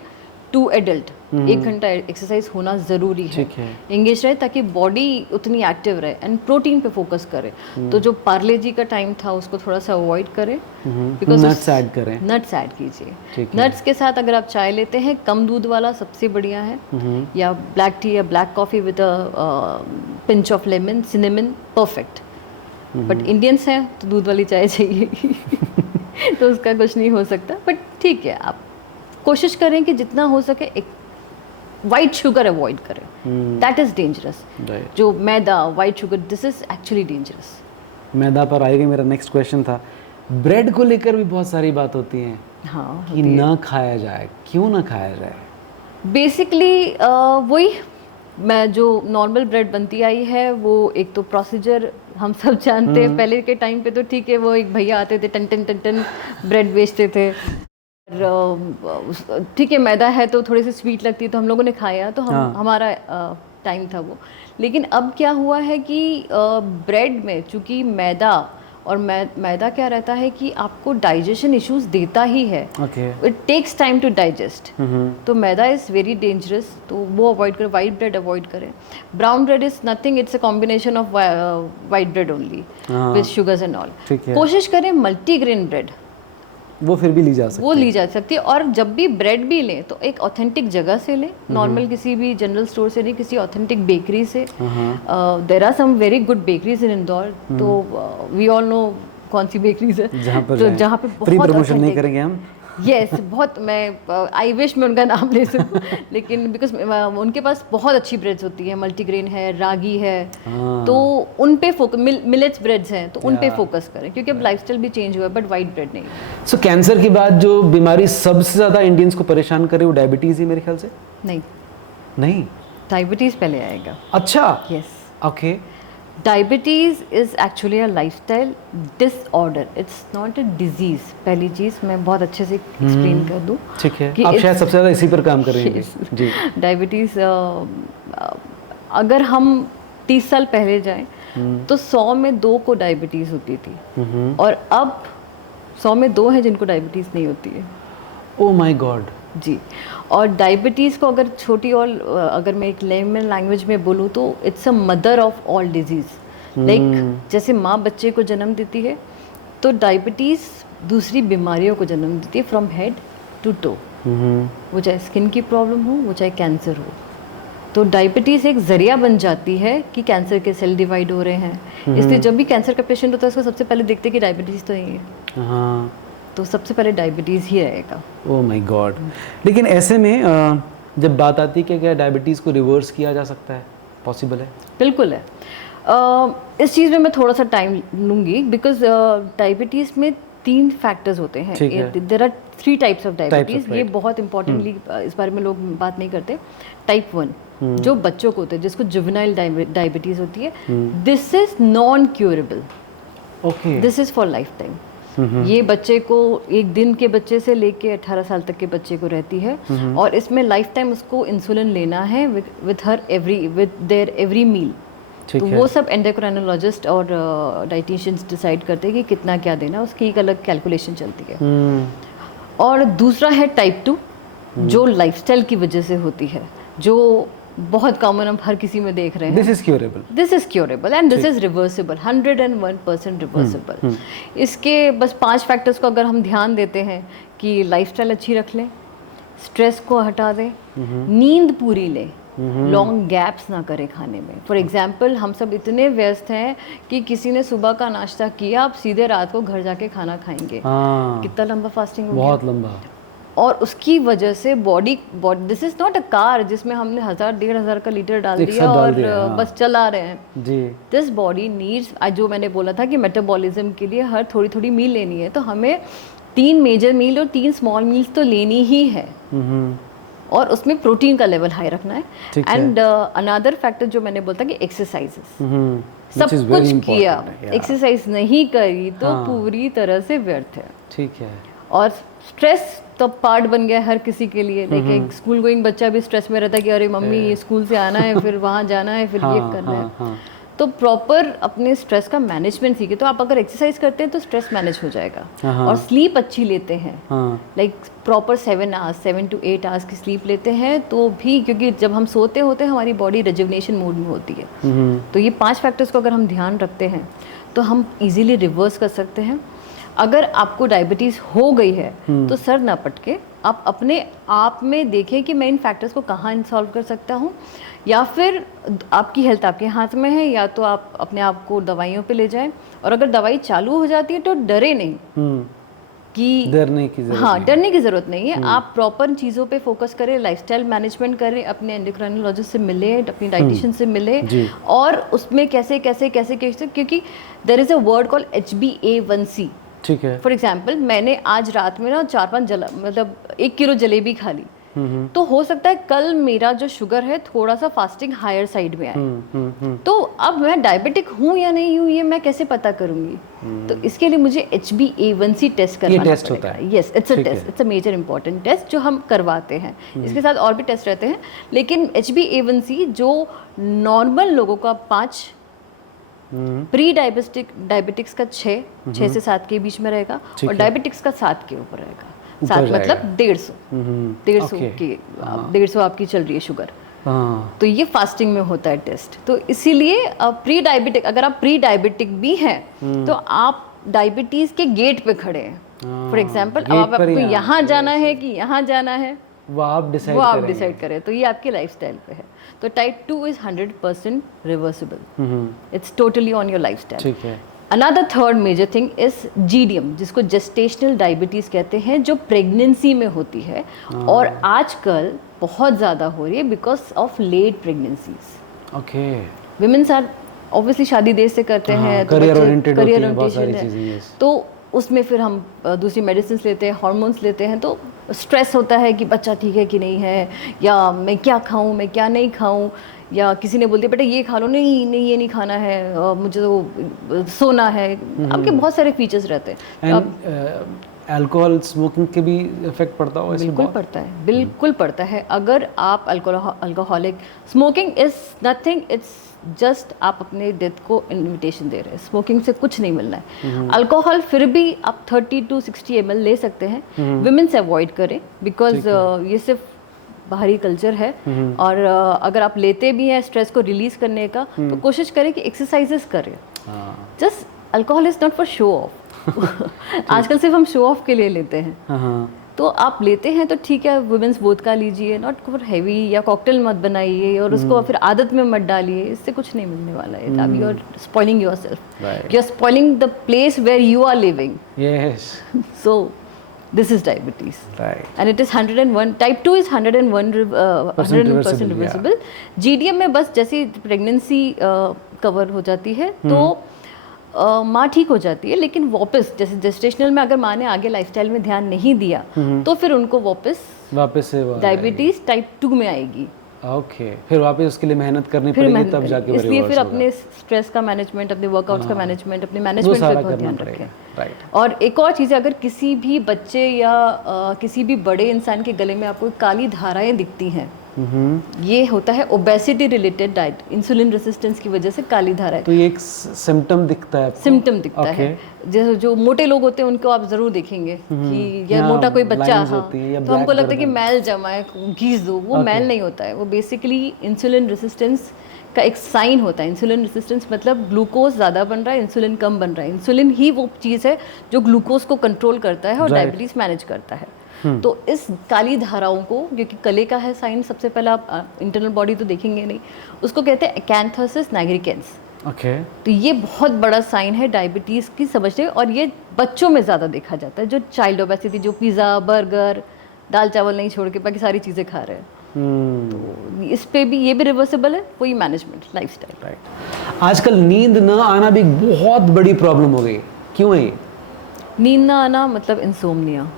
टू एडल्ट 1 घंटा एक्सरसाइज होना ज़रूरी है। एंगेज रहे ताकि बॉडी उतनी एक्टिव रहे, एंड प्रोटीन पे फोकस करे। तो जो पार्ले जी का टाइम था उसको थोड़ा सा अवॉइड करें, बिकॉज नट्स ऐड करें। नट्स ऐड कीजिए। नट्स के साथ अगर आप चाय लेते हैं, कम दूध वाला सबसे बढ़िया है, या ब्लैक टी या black coffee with a pinch of lemon, cinnamon, perfect. But Indians हैं तो दूध वाली चाय चाहिए तो उसका कुछ नहीं हो सकता। बट ठीक है, आप कोशिश करें कि जितना हो सके एक वाइट शुगर अवॉइड करें। That is dangerous. जो maida, white sugar, this is actually dangerous. Maida पर आएगा मेरा नेक्स्ट क्वेश्चन था। ब्रेड को लेकर भी बहुत सारी बात होती हैं। हाँ, कि ना खाया जाए, क्यों ना खाया जाए? बेसिकली वही, मैं जो नॉर्मल ब्रेड बनती आई है वो एक तो प्रोसीजर हम सब जानते हैं। पहले के टाइम पे तो ठीक है, वो एक भैया आते थे, टन ब्रेड बेचते थे। ठीक है, मैदा है तो थोड़ी सी स्वीट लगती है तो हम लोगों ने खाया, तो हमारा टाइम था वो। लेकिन अब क्या हुआ है कि ब्रेड में चूँकि मैदा और मैदा क्या रहता है कि आपको डाइजेशन इश्यूज देता ही है, okay. It takes time to digest. तो मैदा इज़ वेरी डेंजरस, तो वो अवॉइड करें। वाइट ब्रेड अवॉइड करें। Brown bread is nothing, it's a combination of white bread only with sugars and all. ठीक है। कोशिश करें मल्टीग्रेन ब्रेड, वो फिर भी ली जा सकती वो ली जा सकती है। और जब भी ब्रेड भी लें तो एक ऑथेंटिक जगह से लें, नॉर्मल किसी भी जनरल स्टोर से नहीं, किसी ऑथेंटिक बेकरी से। There are some very good bakeries in Indore, तो वी ऑल नो कौन सी बेकरीज है तो जहाँ पे फ्री बहुत प्रमोशन नहीं authentic- करेंगे हम। यस बहुत, मैं आई विश मैं उनका नाम ले सकूं लेकिन बिकॉज उनके पास बहुत अच्छी ब्रेड्स होती है, मल्टीग्रेन है, रागी है, तो उन पे फोकस, मिलेट्स ब्रेड्स हैं तो उन पे फोकस करें, क्योंकि अब लाइफस्टाइल भी चेंज हुआ है, बट वाइट ब्रेड नहीं। सो कैंसर के बाद जो बीमारी सबसे ज़्यादा इंडियंस को परेशान करे वो डायबिटीज़ ही मेरे ख्याल से। नहीं, डायबिटीज़ पहले आएगा। अच्छा, yes, okay. Diabetes is actually a lifestyle disorder, it's not a disease. पहली चीज़ मैं बहुत अच्छे से एक्सप्लेन कर दूं। ठीक है, कि आप शायद it's- सबसे ज़्यादा इसी पर काम कर रहे हैं Yes. जी। डायबिटीज़ अगर हम 30 साल पहले जाएं तो 100 में 2 को डायबिटीज़ होती थी, और अब 100 में 2 हैं जिनको डायबिटीज़ नहीं होती है। Oh my God. जी, और डायबिटीज़ को अगर छोटी और अगर मैं एक लेमन लैंग्वेज में बोलूँ तो it's a mother of all disease. Like जैसे माँ बच्चे को जन्म देती है, तो डायबिटीज़ दूसरी बीमारियों को जन्म देती है, फ्रॉम हेड टू टो। वो चाहे स्किन की प्रॉब्लम हो, वो चाहे कैंसर हो। तो डायबिटीज़ एक ज़रिया बन जाती है कि कैंसर के सेल डिवाइड हो रहे हैं, इसलिए जब भी कैंसर का पेशेंट होता है उसको सबसे पहले देखते हैं कि डायबिटीज़ तो नहीं है, हाँ, तो सबसे पहले डायबिटीज़ ही रहेगा। Oh my God. लेकिन ऐसे में जब बात आती है कि क्या डायबिटीज़ को रिवर्स किया जा सकता है, पॉसिबल है? बिल्कुल है। इस चीज़ में मैं थोड़ा सा टाइम लूँगी, बिकॉज डायबिटीज़ में 3 फैक्टर्स होते हैं। ठीक है। There are 3 types of diabetes, ये right. बहुत इंपॉर्टेंटली इस बारे में लोग बात नहीं करते। टाइप 1 जो बच्चों को होते हैं, जिसको जुवेनाइल डायबिटीज़ होती है, this is non curable, okay. This is for life time. ये बच्चे को, एक दिन के बच्चे से लेके 18 साल तक के बच्चे को रहती है, और इसमें लाइफ टाइम उसको इंसुलिन लेना है विद देयर एवरी मील। तो वो सब एंडोक्राइनोलॉजिस्ट और डाइटिशियंस डिसाइड करते हैं कि कितना क्या देना, उसकी एक अलग कैलकुलेशन चलती है। और दूसरा है टाइप 2 जो लाइफस्टाइल की वजह से होती है, जो बहुत कॉमन हम हर किसी में देख रहे हैं। This is curable, this is curable and this is reversible, 101% reversible. इसके बस 5 फैक्टर्स को अगर हम ध्यान देते हैं कि लाइफस्टाइल अच्छी रख लें, स्ट्रेस को हटा दें, नींद पूरी लें, लॉन्ग गैप्स ना करें खाने में। फॉर एग्जाम्पल, हम सब इतने व्यस्त हैं कि किसी ने सुबह का नाश्ता किया, आप सीधे रात को घर जाके खाना खाएंगे। कितना लंबा फास्टिंग हो गया, बहुत लंबा। और उसकी वजह से body this is not a car जिसमें हमने 1000-1500 का लीटर डाल दिया और बस चला रहे हैं जी। दिस बॉडी नीड्स, जो मैंने बोला था कि मेटाबॉलिज्म के लिए हर थोड़ी थोड़ी मील लेनी है, तो हमें 3 मेजर मील और 3 स्मॉल मील्स तो लेनी ही है, और उसमें प्रोटीन का लेवल हाई रखना है। एंड अनदर फैक्टर जो मैंने बोला था कि एक्सरसाइजेस, सब कुछ किया, एक्सरसाइज नहीं करी तो पूरी तरह से व्यर्थ है। ठीक है। और स्ट्रेस तो पार्ट बन गया हर किसी के लिए। लाइक एक स्कूल गोइंग बच्चा भी स्ट्रेस में रहता है कि अरे मम्मी ये स्कूल से आना है, फिर वहाँ जाना है, फिर ये करना है। तो प्रॉपर अपने स्ट्रेस का मैनेजमेंट सीखे, तो आप अगर एक्सरसाइज करते हैं तो स्ट्रेस मैनेज हो जाएगा। और स्लीप अच्छी लेते हैं, लाइक प्रॉपर 7 to 8 आवर्स की स्लीप लेते हैं, तो भी, क्योंकि जब हम सोते होते हैं हमारी बॉडी रिजुविनेशन मोड में होती है। तो ये 5 फैक्टर्स को अगर हम ध्यान रखते हैं तो हम इजीली रिवर्स कर सकते हैं। अगर आपको डायबिटीज़ हो गई है तो सर ना पटके, आप अपने आप में देखें कि मैं इन फैक्टर्स को कहाँ सॉल्व कर सकता हूँ, या फिर आपकी हेल्थ आपके हाथ में है, या तो आप अपने आप को दवाइयों पे ले जाएं। और अगर दवाई चालू हो जाती है तो डरे नहीं कि डरने की जरूरत हाँ, डरने की ज़रूरत नहीं है। आप प्रॉपर चीज़ों पे फोकस करें, लाइफस्टाइल मैनेजमेंट करें, अपने एंडोक्राइनोलॉजिस्ट से मिले, अपनी डाइटिशियन से मिले, और उसमें कैसे क्योंकि there is a word called HbA1c। ठीक है। फॉर एग्जाम्पल, मैंने आज रात में ना 4-5 1 किलो जलेबी खा ली, तो हो सकता है कल मेरा जो शुगर है थोड़ा सा फास्टिंग हायर साइड में आए। तो अब मैं डायबिटिक हूँ या नहीं हूँ ये मैं कैसे पता करूंगी? तो इसके लिए मुझे HbA1c टेस्ट करवाना टेस्ट होता है। Yes, it's a test, it's a major important test जो हम करवाते हैं। इसके साथ और भी टेस्ट रहते हैं, लेकिन HbA1c जो नॉर्मल लोगों का 5 प्री डायबिटिक्स का 6 से 7 के बीच में रहेगा, ठीक और है। डायबिटिक्स का 7 के ऊपर रहेगा। ऊपर 7 जाएगा। मतलब 150 ओके। की 150 आपकी चल रही है शुगर। हाँ, तो ये फास्टिंग में होता है टेस्ट। तो इसीलिए प्री डायबिटिक, अगर आप प्री डायबिटिक भी हैं तो आप डायबिटीज के गेट पे खड़े हैं। फॉर एग्जाम्पल, अब गेट पर ही आपको हाँ, यहाँ जाना है कि यहाँ जाना है, वो आप वो डिसाइड आप करेंगे। डिसाइड करें। तो ये आपके लाइफस्टाइल पे है। तो type 2 is 100% reversible, it's totally on your lifestyle. ठीक है। Another third major thing is GDM, जिसको जेस्टेशनल डायबिटीज कहते हैं, जो प्रेगनेंसी में होती है और आजकल बहुत ज़्यादा हो रही है because of late pregnancies. Okay. Womens are obviously शादी देर से करते हाँ, हैं, तो career बच्चे- oriented होती career हैं बहुत सारी orientation है। चीज़ें, yes। तो उसमें फिर हम दूसरी मेडिसिन लेते हैं, हार्मोन्स लेते हैं, तो स्ट्रेस होता है कि बच्चा ठीक है कि नहीं है, या मैं क्या खाऊं, मैं क्या नहीं खाऊं, या किसी ने बोल दिया बेटा ये खा लो, नहीं नहीं ये नहीं खाना है, मुझे तो सोना है। आपके बहुत सारे फीचर्स रहते हैं। एंड अल्कोहल स्मोकिंग के भी इफेक्ट पड़ता होगा इसमें बिल्कुल बहुत? पड़ता है, बिल्कुल पड़ता है। अगर आप alcoholic, smoking is nothing, it's just आप अपने डेथ को इनविटेशन दे रहे हैं। स्मोकिंग से कुछ नहीं मिलना है। अल्कोहल फिर भी आप 30 to 60 ml ले सकते हैं। विमेन से अवॉइड करें बिकॉज ये सिर्फ बाहरी कल्चर है। और अगर आप लेते भी हैं स्ट्रेस को रिलीज करने का, तो कोशिश करें कि एक्सरसाइजेस करें। हाँ just alcohol is not for show off. आजकल सिर्फ हम शो ऑफ के लिए लेते हैं। हाँ हाँ। तो आप लेते हैं तो ठीक है, वुमेन्स वोदका लीजिए, नॉट फॉर हैवी, या कॉकटेल मत बनाइए और उसको फिर आदत में मत डालिए, इससे कुछ नहीं मिलने वाला है। अब you are spoiling yourself, Right. You are spoiling the place where you are living. Yes. So this is diabetes right. And it is 101। Type 2 is 101% reversible. GDM में बस जैसे प्रेगनेंसी कवर हो जाती है तो माँ ठीक हो जाती है, लेकिन वापस जैसे जेस्टेशनल में अगर माँ ने आगे लाइफस्टाइल में ध्यान नहीं दिया तो फिर उनको वापस से डायबिटीज टाइप 2 में आएगी। ओके, फिर वापस उसके लिए मेहनत करनी फिर पड़ेगी, मेहनत तब करें। जाके वो इसलिए reverse फिर होगा। अपने स्ट्रेस का मैनेजमेंट, अपने वर्कआउट्स का मैनेजमेंट, अपने वो मैनेजमेंट सारा पे बहुत करना ध्यान पड़ेगा। रखें। राइट। और एक और चीज़ है, अगर किसी भी बच्चे या किसी भी बड़े इंसान के गले में आपको काली धाराएं दिखती हैं, ये होता है obesity related diet, insulin resistance की वजह से काली धाराएं तो ये एक सिम्टम दिखता है आपको? सिम्टम दिखता Okay. है। जैसे जो मोटे लोग होते हैं उनको आप जरूर देखेंगे कि या हाँ, मोटा कोई बच्चा, lines हाँ, होती है या तो हमको black लगता है कि गर्दन। मैल जमा है, घीस दो। वो मैल नहीं होता है, वो बेसिकली इंसुलिन रेसिस्टेंस का एक साइन होता है। इंसुलिन रेसिस्टेंस मतलब ग्लूकोज ज़्यादा बन रहा है, इंसुलिन कम बन रहा है। इंसुलिन ही वो चीज़ है जो ग्लूकोज को कंट्रोल करता है और Right. डायबिटीज़ मैनेज करता है। तो इस काली धाराओं को, क्योंकि कले का है साइन, सबसे पहला आप इंटरनल बॉडी तो देखेंगे नहीं, उसको कहते हैं एकेंथोसिस नाइग्रिकेंस। ओके। तो ये बहुत बड़ा साइन है डायबिटीज़ की, समझते हैं। और ये बच्चों में ज़्यादा देखा जाता है, जो चाइल्ड ओबेसिटी, जो पिज़्ज़ा, बर्गर, दाल चावल नहीं छोड़ के बाकी सारी चीज़ें खा रहे हैं। तो इस पे भी, ये भी रिवर्सिबल है, वही मैनेजमेंट लाइफस्टाइल। राइट। आजकल नींद न आना भी एक बहुत बड़ी प्रॉब्लम हो गई, क्यों है ये? नींद ना आना मतलब insomnia,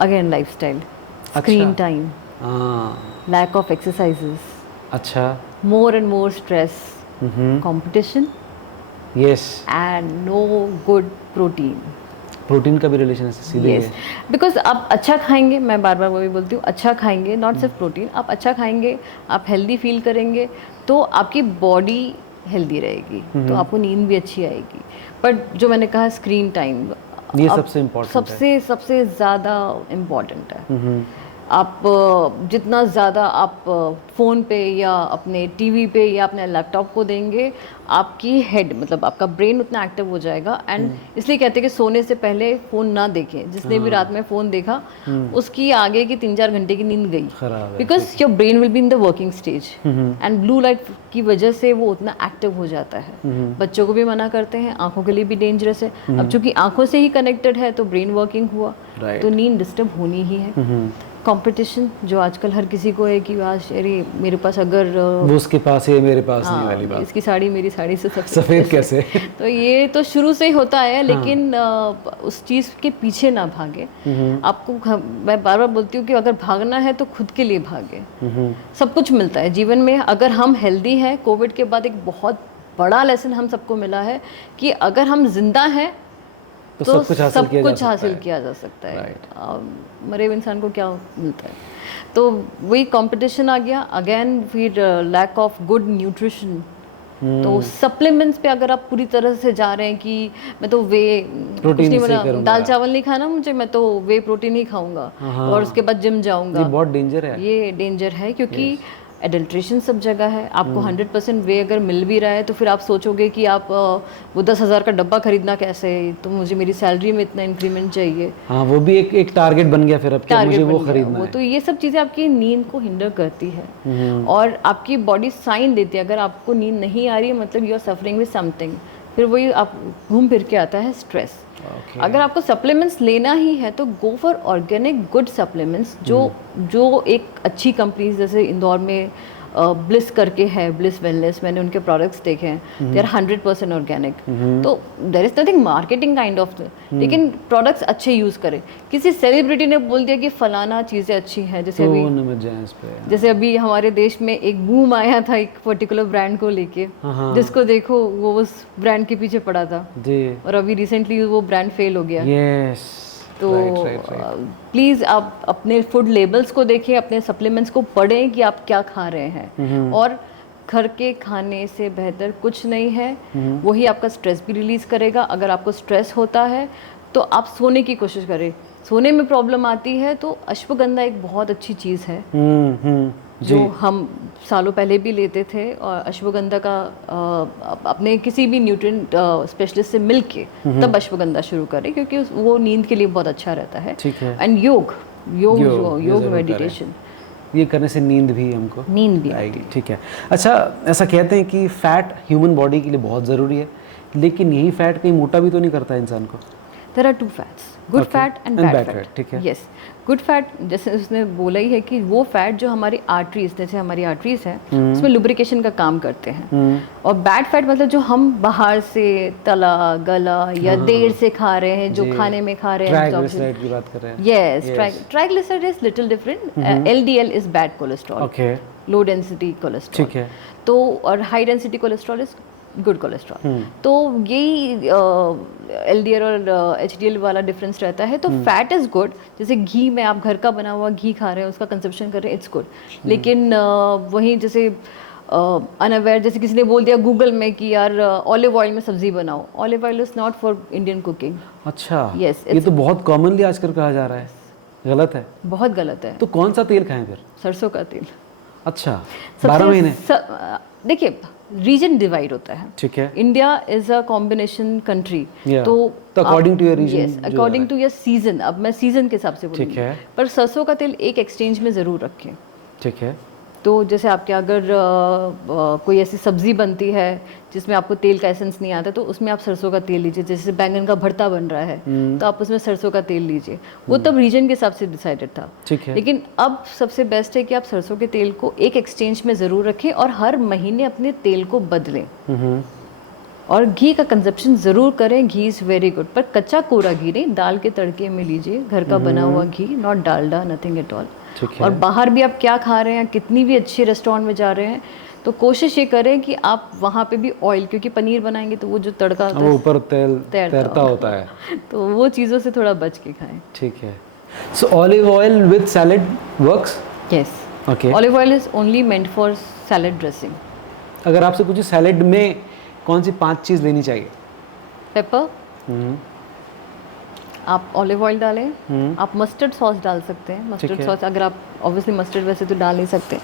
again lifestyle, screen time, हाँ। लैक ऑफ एक्सरसाइजेस, अच्छा। more and more stress, competition, yes. and no good protein. Protein का भी रिलेशन है सीधे? Yes, because आप अच्छा खाएंगे, मैं बार बार वो भी बोलती हूँ, अच्छा खाएंगे, नॉट सिर्फ प्रोटीन, आप अच्छा खाएंगे, आप हेल्दी फील करेंगे तो आपकी बॉडी हेल्दी रहेगी, तो आपको नींद भी अच्छी आएगी। बट जो मैंने कहा स्क्रीन टाइम, ये सबसे इम्पोर्टेंट है। सबसे ज़्यादा इम्पॉर्टेंट है। आप जितना ज़्यादा आप फ़ोन पे या अपने टीवी पे या अपने लैपटॉप को देंगे, आपकी हेड मतलब आपका ब्रेन उतना एक्टिव हो जाएगा। एंड इसलिए कहते हैं कि सोने से पहले फ़ोन ना देखें। जिसने भी रात में फ़ोन देखा, उसकी आगे की 3-4 घंटे की नींद गई, खराब है। Because your brain will be in the working stage and blue light की वजह से वो उतना एक्टिव हो जाता है। बच्चों को भी मना करते हैं, आंखों के लिए भी डेंजरस है। अब चूंकि आंखों से ही कनेक्टेड है तो ब्रेन वर्किंग हुआ, Right. तो नींद डिस्टर्ब होनी ही है। कंपटीशन जो आजकल हर किसी को है कि आज अरे मेरे पास अगर वो उसके पास है, मेरे पास नहीं वाली हाँ, बात। इसकी साड़ी मेरी साड़ी से सफेद कैसे? तो ये तो शुरू से ही होता है, लेकिन उस चीज़ के पीछे ना भागे। आपको मैं बार बार बोलती हूँ कि अगर भागना है तो खुद के लिए भागे। सब कुछ मिलता है जीवन में अगर हम हेल्दी हैं। कोविड के बाद एक बहुत बड़ा लेसन हम सबको मिला है कि अगर हम जिंदा हैं तो सब कुछ हासिल किया जा सकता है। मरे हुए इंसान को क्या मिलता है? तो वही कंपटीशन आ गया अगेन, फिर लैक ऑफ गुड न्यूट्रिशन, तो सप्लीमेंट्स पे अगर आप पूरी तरह से जा रहे हैं कि मैं तो वे प्रोटीन नहीं से बना, करूंगा। दाल चावल नहीं खाना मुझे, मैं तो वे प्रोटीन ही खाऊंगा और उसके बाद जिम जाऊंगा, ये बहुत डेंजर है। ये डेंजर है क्योंकि एडल्ट्रेशन सब जगह है। आपको 100% वे अगर मिल भी रहा है तो फिर आप सोचोगे कि आप वो 10,000 का डब्बा खरीदना कैसे, तो मुझे मेरी सैलरी में इतना इंक्रीमेंट चाहिए। हाँ, वो भी एक टारगेट बन गया फिर अब कि मुझे वो खरीदना वो है। तो ये सब चीज़ें आपकी नींद को हिंडर करती है और आपकी बॉडी साइन देती है। अगर आपको नींद नहीं आ रही है मतलब you are suffering with something, फिर वही आप घूम फिर के आता है स्ट्रेस। अगर आपको सप्लीमेंट्स लेना ही है तो go for organic good supplements जो एक अच्छी कंपनीज जैसे इंदौर में ब्लिस करके है, ब्लिस वेलनेस, मैंने उनके प्रोडक्ट्स देखे हैं, दे आर 100% ऑर्गेनिक। तो there is nothing marketing kind of, लेकिन प्रोडक्ट्स अच्छे यूज़ करें। किसी सेलिब्रिटी ने बोल दिया कि फलाना चीज़ें अच्छी हैं, जैसे अभी जैसे अभी हमारे देश में एक बूम आया था एक पर्टिकुलर ब्रांड को लेके, जिसको देखो वो उस ब्रांड के पीछे पड़ा था और अभी रिसेंटली वो ब्रांड फेल हो गया। तो प्लीज़ आप अपने फूड लेबल्स को देखें, अपने सप्लीमेंट्स को पढ़ें कि आप क्या खा रहे हैं। और घर के खाने से बेहतर कुछ नहीं है, वही आपका स्ट्रेस भी रिलीज़ करेगा। अगर आपको स्ट्रेस होता है तो आप सोने की कोशिश करें, सोने में प्रॉब्लम आती है तो अश्वगंधा एक बहुत अच्छी चीज़ है जो हम सालों पहले भी लेते थे। और अश्वगंधा का अपने किसी भी न्यूट्रिएंट स्पेशलिस्ट से मिल के तब अश्वगंधा शुरू करें क्योंकि वो नींद के लिए बहुत अच्छा रहता है। एंड योग मेडिटेशन, ये करने से नींद भी आएगी। ठीक है। अच्छा, ऐसा कहते हैं कि फैट ह्यूमन बॉडी के लिए बहुत ज़रूरी है, लेकिन यही फैट कहीं मोटा भी तो नहीं करता है इंसान को? There are two fats, good fat and bad fat. ठीक है। Yes, good fat जैसे उसने बोला ही है कि वो फैट जो हमारी आर्टरीज, जैसे हमारी आर्टरीज है उसमें लुब्रिकेशन का काम करते हैं। और बैड फैट मतलब जो हम बाहर से तला गला या देर से खा रहे हैं, जो खाने में खा रहे हैं, ट्राइग्लिसराइड की बात कर रहे हैं। Yes, triglyceride is little different. LDL is bad cholesterol. Okay. Low density cholesterol. ठीक है। तो और high density cholesterol is good cholesterol. तो यही LDL और HDL वाला डिफरेंस रहता है। तो फैट इज़ गुड, जैसे घी में आप घर का बना हुआ घी खा रहे हैं, उसका कंजप्शन कर रहे हैं, इट्स गुड। लेकिन वहीं जैसे अनअवेयर जैसे किसी ने बोल दिया गूगल में कि यार ऑलिव ऑयल में सब्जी बनाओ, olive oil is not for Indian cooking. अच्छा, Yes, ये तो बहुत कॉमनली आजकल कहा जा रहा है, गलत है? बहुत गलत है। तो कौन सा तेल खाएं फिर? सरसों का तेल। अच्छा, 12 महीने? देखिए, रीजन डिवाइड होता है। ठीक है। India is a combination country, तो according to your region, yes, according to your season. अब मैं सीजन के हिसाब से बोलूँगी। ठीक है। पर सरसों का तेल एक एक्सचेंज में ज़रूर रखें। ठीक है। तो जैसे आपके अगर कोई ऐसी सब्जी बनती है जिसमें आपको तेल का एसेंस नहीं आता तो उसमें आप सरसों का तेल लीजिए। जैसे बैंगन का भरता बन रहा है तो आप उसमें सरसों का तेल लीजिए। वो तब रीजन के हिसाब से डिसाइडेड था। ठीक है। लेकिन अब सबसे बेस्ट है कि आप सरसों के तेल को एक एक्सचेंज में ज़रूर रखें और हर महीने अपने तेल को बदलें। और घी का कंजप्शन ज़रूर करें, घी इज़ वेरी गुड, पर कच्चा कोरा घी नहीं, दाल के तड़के में लीजिए, घर का बना हुआ घी, not Dalda, nothing at all. और बाहर भी आप क्या खा रहे हैं, कितनी भी अच्छी रेस्टोरेंट में जा रहे हैं तो कोशिश ये करें कि आप वहाँ पे भी ऑयल, क्योंकि पनीर बनाएंगे तो वो जो तड़का होता है वो ऊपर तेल तैरता होता है, तो वो चीज़ों से थोड़ा बच के खाएं। ठीक है। So olive oil with salad works? Yes, okay. Olive oil is only meant for salad dressing. अगर आपसे पूछे सैलेड में कौन सी 5 चीज़ लेनी चाहिए? पेपर, आप ऑलिव ऑयल डालें, आप मस्टर्ड सॉस डाल सकते हैं। मस्टर्ड सॉस अगर आप ऑब्वियसली मस्टर्ड वैसे तो डाल नहीं सकते।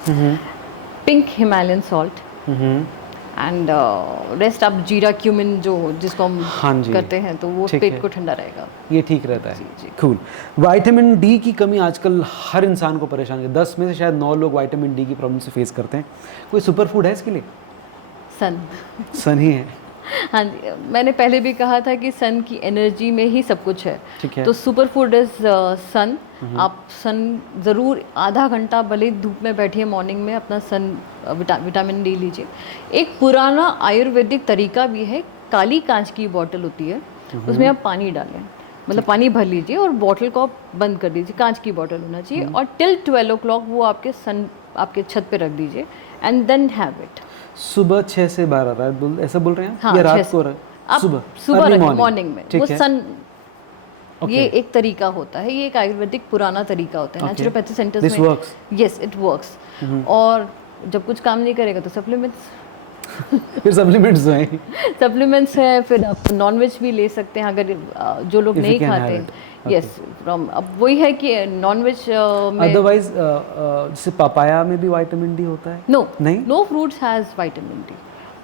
Pink Himalayan salt and rest आप जीरा क्यूमिन जिसको हम करते हैं तो वो पेट को ठंडा रहेगा, ये ठीक रहता है। कूल। विटामिन डी की कमी आजकल हर इंसान को परेशान है। 10 में से शायद 9 लोग विटामिन डी की प्रॉब्लम से फेस करते हैं। कोई सुपर फूड है इसके लिए? सन ही है। हाँ जी, मैंने पहले भी कहा था कि सन की एनर्जी में ही सब कुछ है। ठीक है। तो सुपर फूड इज सन। आप सन ज़रूर आधा घंटा भले धूप में बैठिए मॉर्निंग में, अपना सन विटामिन डी लीजिए। एक पुराना आयुर्वेदिक तरीका भी है, काली कांच की बोतल होती है, उसमें आप पानी डालें, मतलब पानी भर लीजिए और बोतल को आप बंद कर दीजिए, कांच की बोतल होना चाहिए, और टिल 12 o'clock वो आपके छत पे रख दीजिए एंड देन हैव इट। सुबह 6 से 12 रात ऐसा बोल रहे हैं? हाँ, या रात को? सुबह मॉर्निंग में वो सन। Okay. ये एक तरीका होता है, ये एक आयुर्वेदिक पुराना तरीका होता है। नेचुरोपैथी सेंटर्स में यस, इट वर्क्स। और जब कुछ काम नहीं करेगा तो सप्लीमेंट्स। फिर सप्लीमेंट्स हैं। सप्लीमेंट्स हैं, फिर आप नॉनवेज भी ले सकते हैं अगर जो लोग If you नहीं can खाते have हैं। it. यस, फ्रॉम अब वही है कि नॉनवेज में अदरवाइज जैसे पपाया में भी विटामिन डी होता है? नो, नहीं? No fruits has vitamin D,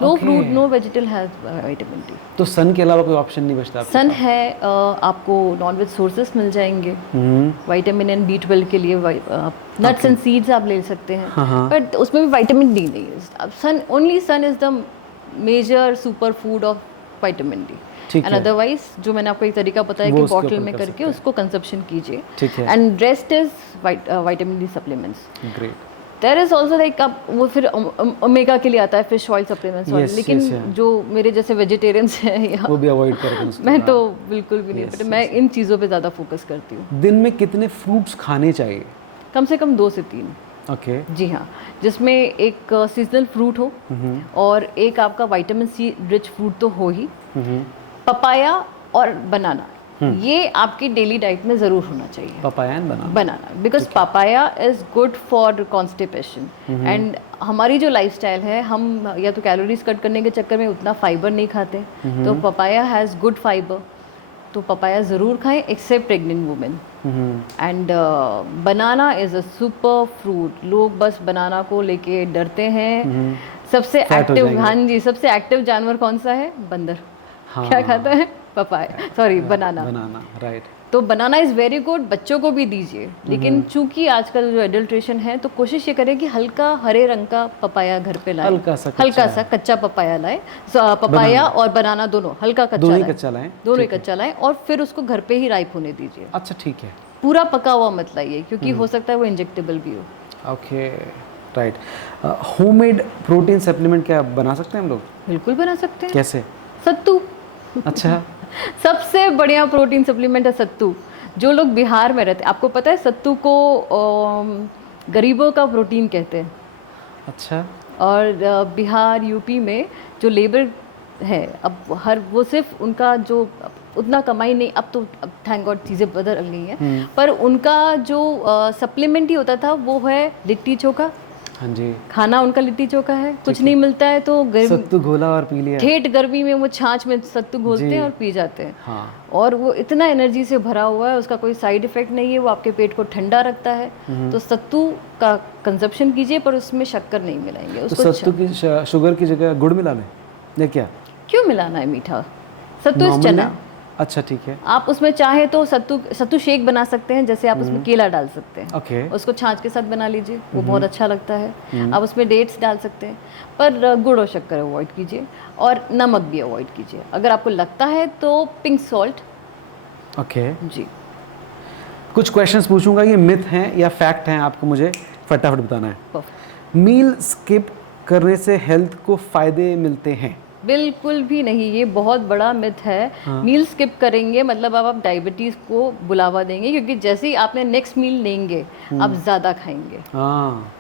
no fruit, no vegetable has vitamin D. तो सन के अलावा कोई ऑप्शन नहीं बचता आपके सन पास? है, आपको नॉनवेज सोर्सेस मिल जाएंगे विटामिन एंड B12 के लिए। नट्स एंड सीड्स आप ले सकते हैं, हाँ। बट उसमें भी विटामिन डी नहीं है। अब sun, only sun is the major super food of vitamin D. ठीक एंड है। अदरवाइज जो मैंने आपको एक तरीका बताया वो कि उसके बॉटल ऊपर में कर करके सकते हैं। उसको कंजप्शन कीजिए। ठीक है। And rest is vitamin D supplements. Great. There is also like, आप वो फिर ओमेगा के लिए आता है, फिश ऑयल सप्लीमेंट्स। Yes, लेकिन yes, yeah. जो मेरे जैसे वेजिटेरियंस हैं या वो भी अवॉइड करते हैं उसको। मैं तो हाँ। बिल्कुल भी नहीं, Yes, बट मैं इन चीज़ों पे ज़्यादा फोकस करती हूँ। दिन में कितने फ्रूट्स खाने चाहिए? कम से कम 2 से 3। ओके। जी हाँ, जिसमें एक सीजनल फ्रूट हो और एक आपका विटामिन सी रिच फ्रूट तो हो ही। पपाया और बनाना, ये आपकी डेली डाइट में ज़रूर होना चाहिए। Papaya and banana, because papaya is good for constipation. And हमारी जो लाइफस्टाइल है, हम या तो कैलोरीज कट करने के चक्कर में उतना फाइबर नहीं खाते, तो पपाया हैज़ गुड फाइबर, तो पपाया ज़रूर खाएं except pregnant women. And banana is a super fruit. लोग बस बनाना को लेके डरते हैं। सबसे एक्टिव, हाँ जी, सबसे एक्टिव जानवर कौन सा है? बंदर। हाँ। क्या खाता है? पपाया, सॉरी, बनाना। राइट। तो बनाना इज़ वेरी गुड, बच्चों को भी दीजिए। लेकिन चूंकि आजकल जो एडल्ट्रेशन है, तो कोशिश ये करें कि हल्का हरे रंग का पपाया घर पे लाएं, हल्का सा कच्चा पपाया लाएं। पपाया और बनाना दोनों हल्का कच्चा दोनों ही लाएं, कच्चा लाएं। दोनों ही कच्चा लाएं, और फिर उसको घर पे ही राइप होने दीजिए। अच्छा, ठीक है। पूरा पका हुआ मत लाइए, क्योंकि हो सकता है वो इंजेक्टेबल भी हो। Okay, right. Homemade protein supplement क्या बना सकते हैं हम लोग? बिल्कुल बना सकते हैं। कैसे? सत्तू। अच्छा। सबसे बढ़िया प्रोटीन सप्लीमेंट है सत्तू। जो लोग बिहार में रहते हैं, आपको पता है सत्तू को गरीबों का प्रोटीन कहते हैं। अच्छा। और बिहार, यूपी में जो लेबर है, अब हर वो सिर्फ उनका जो उतना कमाई नहीं, अब तो थैंक गॉड चीज़ें बदल गई हैं, पर उनका जो सप्लीमेंट ही होता था वो है लिट्टी चोखा। हाँ जी। खाना उनका लिट्टी चोखा है, कुछ नहीं मिलता है तो सत्तू घोला और पी लिया। ठेठ गर्मी में वो छाछ में सत्तू घोलते हैं और पी जाते हैं। हाँ। और वो इतना एनर्जी से भरा हुआ है, उसका कोई साइड इफेक्ट नहीं है, वो आपके पेट को ठंडा रखता है। तो सत्तू का कंजप्शन कीजिए, पर उसमें शक्कर नहीं मिलाएंगे तो उसको। सत्तू की शुगर की जगह गुड़ मिला लें या क्या? क्यों मिलाना है मीठा? सत्तू इस चना। अच्छा, ठीक है। आप उसमें चाहे तो सत्तू शेक बना सकते हैं, जैसे आप उसमें केला डाल सकते हैं। ओके। उसको छाछ के साथ बना लीजिए, वो बहुत अच्छा लगता है। आप उसमें डेट्स डाल सकते हैं, पर गुड़ और शक्कर अवॉइड कीजिए, और नमक भी अवॉइड कीजिए। अगर आपको लगता है तो पिंक सॉल्ट। ओके जी। कुछ क्वेश्चंस पूछूंगा, ये मिथ हैं या फैक्ट हैं, आपको मुझे फटाफट बताना है। Perfect। मील स्किप करने से हेल्थ को फायदे मिलते हैं? बिल्कुल भी नहीं, ये बहुत बड़ा मिथ है। मील स्किप करेंगे मतलब अब आप डायबिटीज़ को बुलावा देंगे, क्योंकि जैसे ही आपने नेक्स्ट मील लेंगे आप ज़्यादा खाएंगे। हाँ,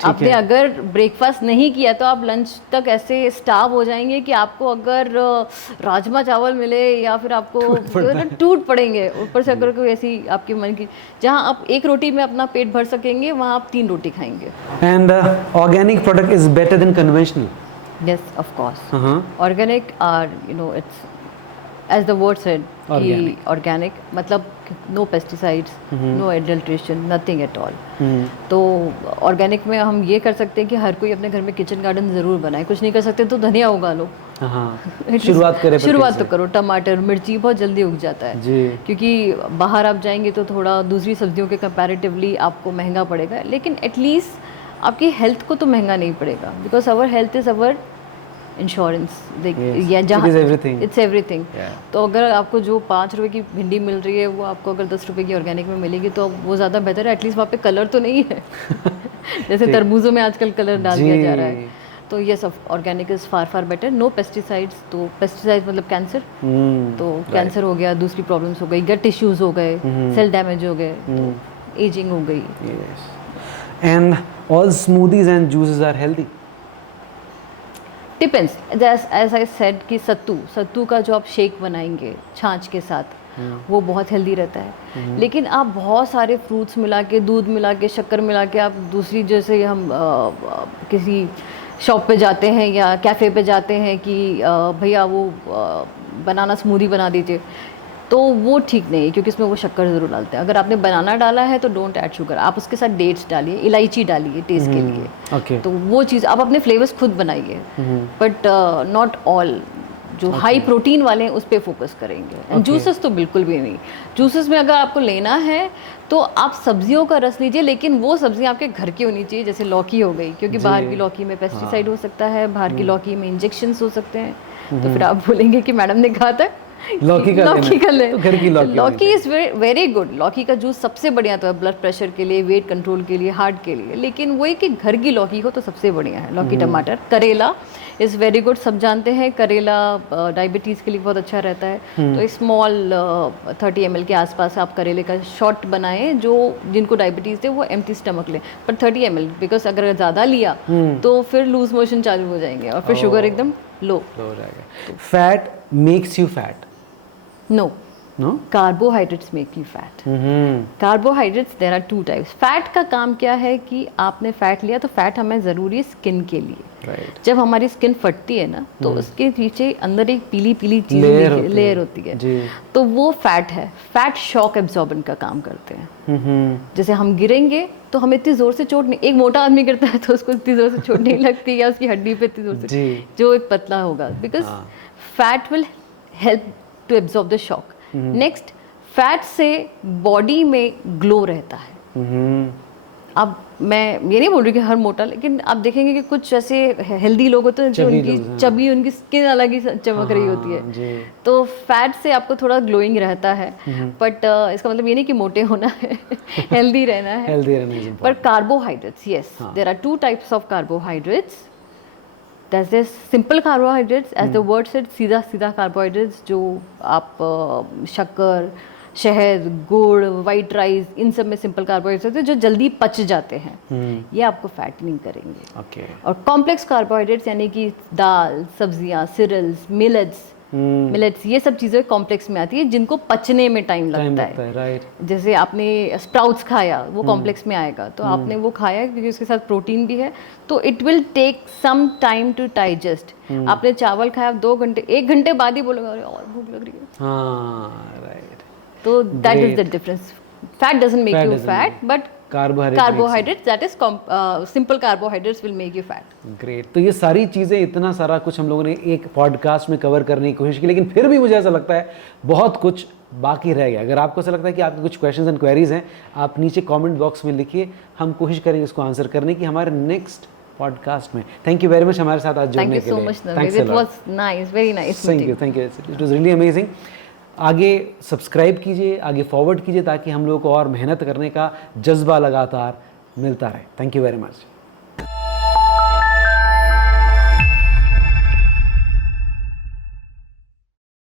आपने अगर ब्रेकफास्ट नहीं किया तो आप लंच तक ऐसे स्टार्व हो जाएंगे कि आपको अगर राजमा चावल मिले या फिर आपको टूट पड़ेंगे। ऊपर से अगर कोई ऐसी आपके मन की, जहाँ आप एक रोटी में अपना पेट भर सकेंगे, वहाँ आप 3 रोटी खाएंगे। And organic product is better than conventional? Yes, of course. Organic are, it's as the word said, कि organic मतलब no pesticides, no adulteration, nothing at all. तो organic में हम ये कर सकते हैं कि हर कोई अपने घर में किचन गार्डन ज़रूर बनाए। कुछ नहीं कर सकते तो धनिया उगा लो। शुरुआत तो करो। टमाटर, मिर्ची बहुत जल्दी उग जाता है जी। क्योंकि बाहर आप जाएंगे तो थोड़ा दूसरी सब्जियों के कंपैरेटिवली आपको महंगा पड़ेगा, लेकिन एटलीस्ट आपकी हेल्थ को तो महंगा नहीं पड़ेगा, because our health is our insurance. या जहाँ इट्स एवरीथिंग। तो अगर आपको जो 5 रुपए की भिंडी मिल रही है वो आपको अगर 10 रुपए की ऑर्गेनिक में मिलेगी तो वो ज़्यादा बेहतर है। एटलीस्ट वहाँ पे कलर तो नहीं है जैसे तरबूजों में आजकल कलर डाल दिया जा रहा है। तो yes, organic is far better. No pesticides. तो पेस्टिसाइड्स मतलब कैंसर, तो कैंसर हो गया, दूसरी प्रॉब्लम्स हो गई, गट इश्यूज हो गए, सेल डैमेज हो गए, तो एजिंग हो गई। And all smoothies and juices are healthy? Depends. As I said कि सत्तू का जो आप शेक बनाएंगे छाछ के साथ, वो बहुत हेल्दी रहता है। लेकिन आप बहुत सारे फ्रूट्स मिला के, दूध मिला के, शक्कर मिला के, आप दूसरी जैसे हम किसी शॉप पे जाते हैं या कैफ़े पे जाते हैं कि भैया वो बनाना स्मूदी बना दीजिए, तो वो ठीक नहीं है क्योंकि इसमें वो शक्कर ज़रूर डालते हैं। अगर आपने बनाना डाला है तो डोंट ऐड शुगर, आप उसके साथ डेट्स डालिए, इलायची डालिए टेस्ट के लिए। ओके। तो वो चीज़ आप अपने फ्लेवर्स खुद बनाइए, बट नॉट ऑल। जो हाई प्रोटीन वाले हैं उस पर फोकस करेंगे। एंड जूसेस तो बिल्कुल भी नहीं। जूसेस में अगर आपको लेना है तो आप सब्जियों का रस लीजिए, लेकिन वो सब्जियां आपके घर की होनी चाहिए, जैसे लौकी हो गई, क्योंकि बाहर की लौकी में पेस्टिसाइड हो सकता है, बाहर की लौकी में इंजेक्शंस हो सकते हैं। तो फिर आप बोलेंगे कि मैडम ने कहा था लौकी का ले। तो घर की लौकी इज़ वेरी गुड। लौकी का जूस सबसे बढ़िया तो है ब्लड प्रेशर के लिए, वेट कंट्रोल के लिए, हार्ट के लिए, लेकिन वो है कि घर की लौकी हो तो सबसे बढ़िया है। लौकी, टमाटर, करेला इज़ वेरी गुड। सब जानते हैं करेला डायबिटीज़ के लिए बहुत अच्छा रहता है। तो स्मॉल 30 ml के आसपास आप करेले का शॉट बनाएं, जो जिनको डायबिटीज़ है वो एम्प्टी स्टमक लें, पर 30 ml, बिकॉज अगर ज़्यादा लिया तो फिर लूज मोशन चालू हो जाएंगे और फिर शुगर एकदम लो हो जाएगा। Fat makes you fat? No, no, carbohydrates make you fat. Carbohydrates there are 2 types. Fat का काम क्या है कि आपने फैट लिया तो फैट हमें ज़रूरी है स्किन के लिए। राइट। जब हमारी स्किन फटती है ना तो उसके पीछे अंदर एक पीली पीली चीज़ लेयर होती है, तो वो फैट है। फैट शॉक एब्जॉर्बेंट का काम करते हैं। जैसे हम गिरेंगे तो हमें इतनी जोर से चोट नहीं, एक मोटा आदमी गिरता है तो उसको इतनी जोर से चोट नहीं लगती, या उसकी हड्डी पे इतनी जोर से, जो एक पतला होगा, because fat will help to absorb the shock. Next, fat से बॉडी में ग्लो रहता है। अब मैं ये नहीं बोल रही कि हर मोटा, लेकिन आप देखेंगे कि कुछ ऐसे हेल्दी लोग होते हैं जो उनकी स्किन अलग ही चमक रही होती है। तो फैट से आपको थोड़ा ग्लोइंग रहता है, बट इसका मतलब ये नहीं कि मोटे होना है, हेल्दी रहना है। पर carbohydrates, yes, there are 2 types of carbohydrates. There's this simple carbohydrates, as the word said, सीधा सीधा कार्बोहाइड्रेट्स, जो आप शक्कर, शहद, गुड़, वाइट राइस, इन सब में सिंपल कार्बोहाइड्रेट्स होते हैं जो जल्दी पच जाते हैं। ये आपको फैट नहीं करेंगे। और कॉम्प्लेक्स कार्बोहाइड्रेट्स यानी कि दाल, सब्जियां, सीरियल्स, मिलेट्स, ये सब चीज़ें कॉम्प्लेक्स में आती है जिनको पचने में टाइम लगता है। राइट। जैसे आपने स्प्राउट्स खाया, वो कॉम्प्लेक्स में आएगा, तो आपने वो खाया क्योंकि उसके साथ प्रोटीन भी है, तो it will take some time to digest. आपने चावल खाया 2 घंटे, 1 घंटे बाद ही बोलोगे अरे और भूख लग रही है। हाँ, राइट। तो that is the difference. Fat doesn't make you fat, but carbohydrates, that is simple carbohydrates will make you fat. Great. तो ये सारी चीज़ें, इतना सारा कुछ हम लोगों ने एक पॉडकास्ट में कवर करने की कोशिश की, लेकिन फिर भी मुझे ऐसा लगता है बहुत कुछ बाकी रह गया। अगर आपको ऐसा लगता है कि आपके कुछ क्वेश्चंस एंड क्वेरीज हैं, आप नीचे कमेंट बॉक्स में लिखिए, हम कोशिश करेंगे उसको आंसर करने की हमारे नेक्स्ट पॉडकास्ट में। थैंक यू वेरी मच हमारे साथ आज जुड़ने के लिए। Thank you so much, Navneet. It was nice, very nice. Thank you. It was really amazing. आगे सब्सक्राइब कीजिए, आगे फॉरवर्ड कीजिए, ताकि हम लोगों को और मेहनत करने का जज्बा लगातार मिलता रहे। Thank you very much.